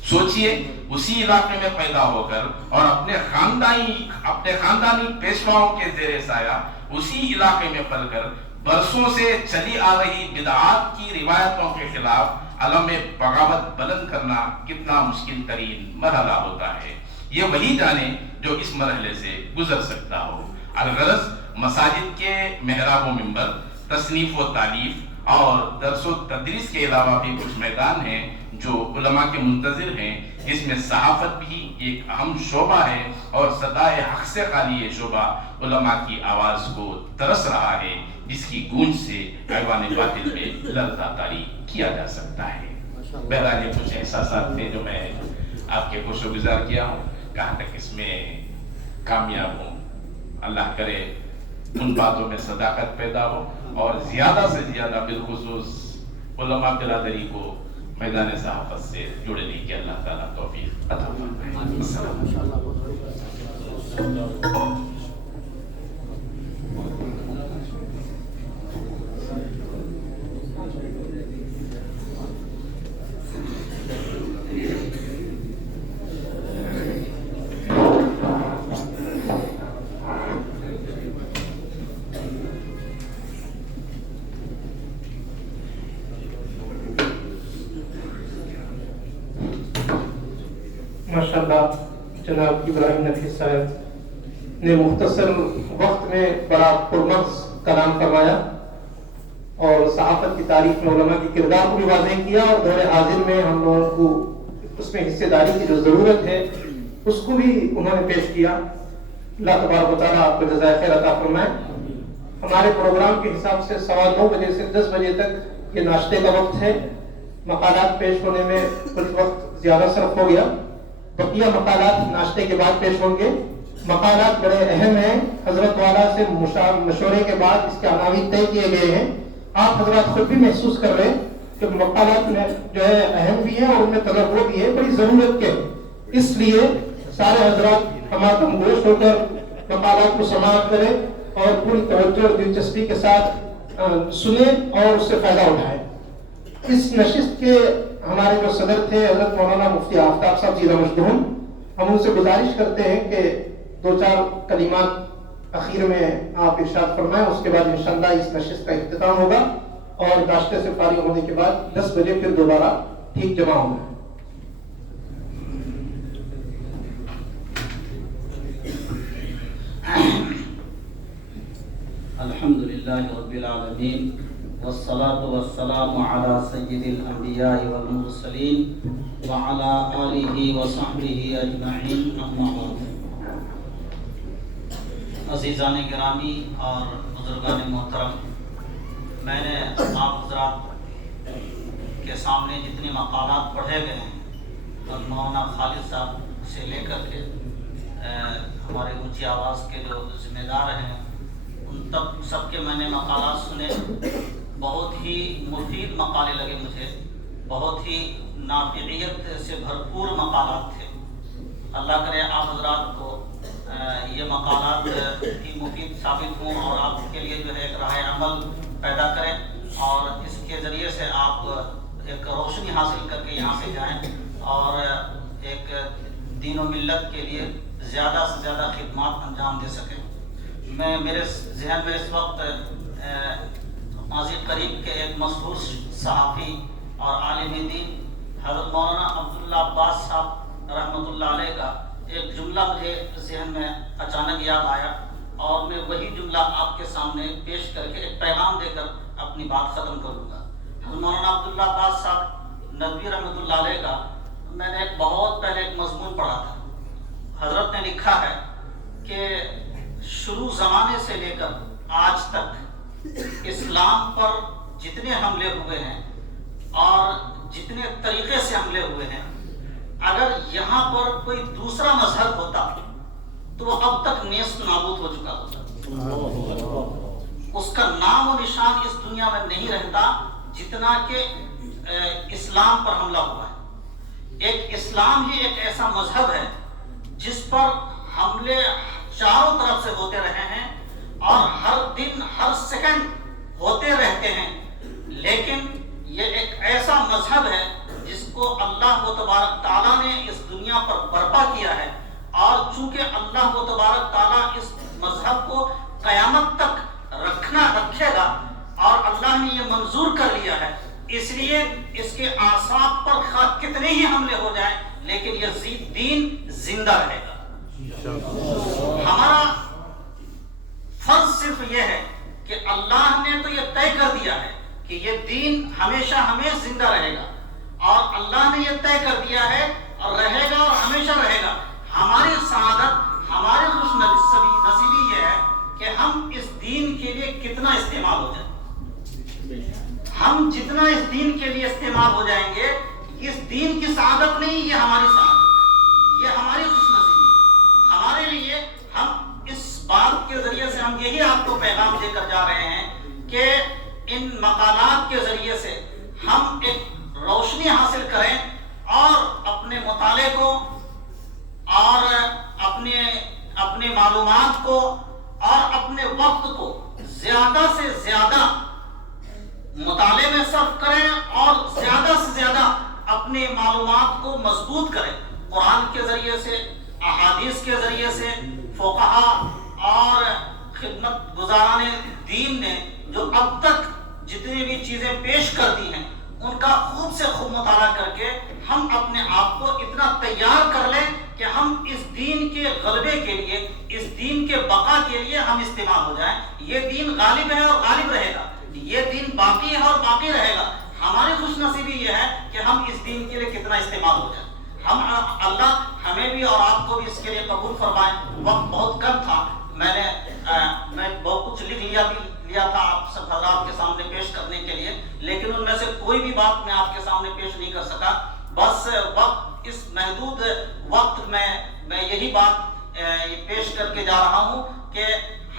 سوچئے اسی علاقے میں پیدا ہو کر اور اپنے خاندانی پیشواؤں کے زیر سایہ اسی علاقے میں پل کر برسوں سے چلی آ رہی بدعات کی روایتوں کے خلاف علم بغاوت بلند کرنا کتنا مشکل ترین مرحلہ ہوتا ہے، یہ وہی جانے جو اس مرحلے سے گزر سکتا ہو۔ الغرض مساجد کے محراب و منبر، تصنیف و تالیف اور درس و تدریس کے علاوہ بھی کچھ میدان ہیں جو علماء کے منتظر ہیں، جس میں صحافت بھی ایک اہم شعبہ ہے اور صدائے حق سے خالی یہ شعبہ علماء کی آواز کو ترس رہا ہے، جس کی گونج سے ایوان باطل میں لرزہ طاری کیا جا سکتا ہے۔ بہرحال یہ کچھ احساسات تھے جو میں آپ کے خوش و گزار کیا ہوں، کہاں تک اس میں کامیاب ہوں اللہ کرے ان باتوں میں صداقت پیدا ہو اور زیادہ سے زیادہ بالخصوص علماء برادری کو میدان صحافت سے جڑنے کی اللہ تعالیٰ توفیق عطا فرمائے۔ ماشاءاللہ جناب ابراہیم نفیس صاحب نے مختصر وقت میں بڑا پرمغز کلام فرمایا اور صحافت کی تاریخ میں علماء کی کردار کو بھی واضح کیا، اور دور حاضر میں ہم لوگوں کو اس میں حصے داری کی جو ضرورت ہے اس کو بھی انہوں نے پیش کیا۔ اللہ تبارک و تعالیٰ آپ کو جزائے خیر عطا فرمائے۔ ہمارے پروگرام کے حساب سے 9:15 بجے سے 10 بجے تک یہ ناشتے کا وقت ہے۔ مقالات پیش ہونے میں کچھ وقت زیادہ صرف ہو گیا، بقیہ مقالات ناشتے کے بعد پیش ہوں گے۔ مقالات بڑے اہم ہیں، حضرت والا سے مشورے کے بعد اس کے عناوین طے کیے گئے ہیں۔ آپ حضرات خود بھی محسوس کر رہے ہیں کہ مقالات میں جو ہے اہم بھی ہے اور ان میں تنوع بھی ہے، بڑی ضرورت کے، اس لیے سارے حضرات ہمارا گوش ہو کر مقالات کو سماعت کریں اور پوری توجہ اور دلچسپی کے ساتھ سنیں اور اس سے فائدہ اٹھائیں۔ اس نشست کے ہمارے جو صدر تھے حضرت مولانا مفتی آفتاب صاحب زیرہ مشدون، ہم ان سے گزارش کرتے ہیں کہ 2-4 کلمات اخیر میں آپ ارشاد فرمائیں، اس کے بعد انشاءاللہ اس نشست کا اختتام ہوگا اور ناشتے سے فارغ ہونے کے بعد 10 بجے پھر دوبارہ ٹھیک جمع ہونا ہے۔ الحمدللہ رب العالمین والصلاة والسلام علی سید الانبیاء والمرسلین وعلی آلہ وصحبہ اجمعین، اما بعد۔ عزیزان گرامی اور بزرگان محترم، میں نے آپ حضرات کے سامنے جتنے مقالات پڑھے گئے ہیں اور مولانا خالد صاحب سے لے کر کے ہمارے اونچی آواز کے جو ذمہ دار ہیں ان تک سب کے میں نے مقالات سنے، بہت ہی مفید مقالے لگے مجھے، بہت ہی نافعیت سے بھرپور مقالات تھے۔ اللہ کرے آپ حضرات کو یہ مقالات ہی مفید ثابت ہوں اور آپ کے لیے جو ہے ایک راہ عمل پیدا کریں اور اس کے ذریعے سے آپ ایک روشنی حاصل کر کے یہاں سے جائیں اور ایک دین و ملت کے لیے زیادہ سے زیادہ خدمات انجام دے سکیں۔ میرے ذہن میں اس وقت ماضی قریب کے ایک مشہور صحافی اور عالم دین حضرت مولانا عبداللہ عباس صاحب رحمۃ اللہ علیہ کا ایک جملہ مجھے ذہن میں اچانک یاد آیا اور میں وہی جملہ آپ کے سامنے پیش کر کے ایک پیغام دے کر اپنی بات ختم کروں گا۔ حضرت مولانا عبداللہ عباس صاحب ندوی رحمۃ اللہ علیہ کا میں نے بہت پہلے ایک مضمون پڑھا تھا۔ حضرت نے لکھا ہے کہ شروع زمانے سے لے کر آج تک اسلام پر جتنے حملے ہوئے ہیں اور جتنے طریقے سے حملے ہوئے ہیں، اگر یہاں پر کوئی دوسرا مذہب ہوتا تو وہ اب تک نیست نابود ہو چکا ہوتا، اس کا نام و نشان اس دنیا میں نہیں رہتا جتنا کہ اسلام پر حملہ ہوا ہے۔ ایک اسلام ہی ایک ایسا مذہب ہے جس پر حملے چاروں طرف سے ہوتے رہے ہیں اور ہر دن ہر سیکنڈ ہوتے رہتے ہیں، لیکن یہ ایک ایسا مذہب ہے جس کو اللہ و تبارک تعالیٰ نے اس دنیا پر برپا کیا ہے، اور چونکہ اللہ و تبارک تعالیٰ اس مذہب کو قیامت تک رکھے گا اور اللہ نے یہ منظور کر لیا ہے، اس لیے اس کے اعصاب پر خواہ کتنے ہی حملے ہو جائیں لیکن یہ دین زندہ رہے گا۔ ہمارا فرض صرف یہ ہے کہ اللہ نے تو یہ طے کر دیا ہے کہ یہ دین ہمیشہ ہمیں زندہ رہے گا، اور اللہ نے یہ طے کر دیا ہے اور رہے گا اور ہمیشہ رہے گا۔ ہماری سعادت، ہماری خوش نصیبی یہ ہے کہ ہم اس دین کے لیے کتنا استعمال ہو جائیں۔ ہم جتنا اس دین کے لیے استعمال ہو جائیں گے، اس دین کی سعادت نہیں، یہ ہماری سعادت ہے، یہ ہماری خوش نصیبی ہے۔ ہمارے لیے ہم اس بات کے ذریعے سے ہم یہی آپ کو پیغام دے کر جا رہے ہیں کہ ان مقالات کے ذریعے سے ہم ایک روشنی حاصل کریں اور اپنے مطالعے کو اور اپنے معلومات کو اور اپنے وقت کو زیادہ سے زیادہ مطالعے میں صرف کریں اور زیادہ سے زیادہ اپنے معلومات کو مضبوط کریں، قرآن کے ذریعے سے، احادیث کے ذریعے سے، فقہا اور خدمت گزاران دین نے جو اب تک جتنی بھی چیزیں پیش کر دی ہیں ان کا خوب سے خوب مطالعہ کر کے ہم اپنے آپ کو اتنا تیار کر لیں کہ ہم اس دین کے غلبے کے لیے، اس دین کے بقا کے لیے ہم استعمال ہو جائیں۔ یہ دین غالب ہے اور غالب رہے گا، یہ دین باقی ہے اور باقی رہے گا۔ ہماری خوش نصیبی یہ ہے کہ ہم اس دین کے لیے کتنا استعمال ہو جائیں۔ اللہ ہمیں بھی اور آپ کو بھی اس کے لیے قبول فرمائے۔ وقت بہت کم تھا، میں بہت کچھ لکھ لیا تھا آپ سب حضرات کے سامنے پیش کرنے کے لیے، لیکن ان میں سے کوئی بھی بات میں آپ کے سامنے پیش نہیں کر سکا۔ بس وقت، اس محدود وقت میں یہی بات پیش کر کے جا رہا ہوں کہ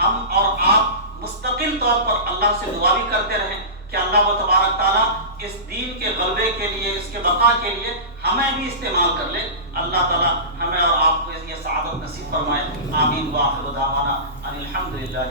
ہم اور آپ مستقل طور پر اللہ سے دعا بھی کرتے رہیں کہ اللہ و تبارک تعالیٰ اس دین کے غلبے کے لیے، اس کے بقا کے لیے ہمیں بھی استعمال کر لے۔ اللہ تعالیٰ ہمیں اور آپ کو یہ سعادت نصیب فرمائے۔ آمین۔ وآخر دعوانا ان الحمدللہ۔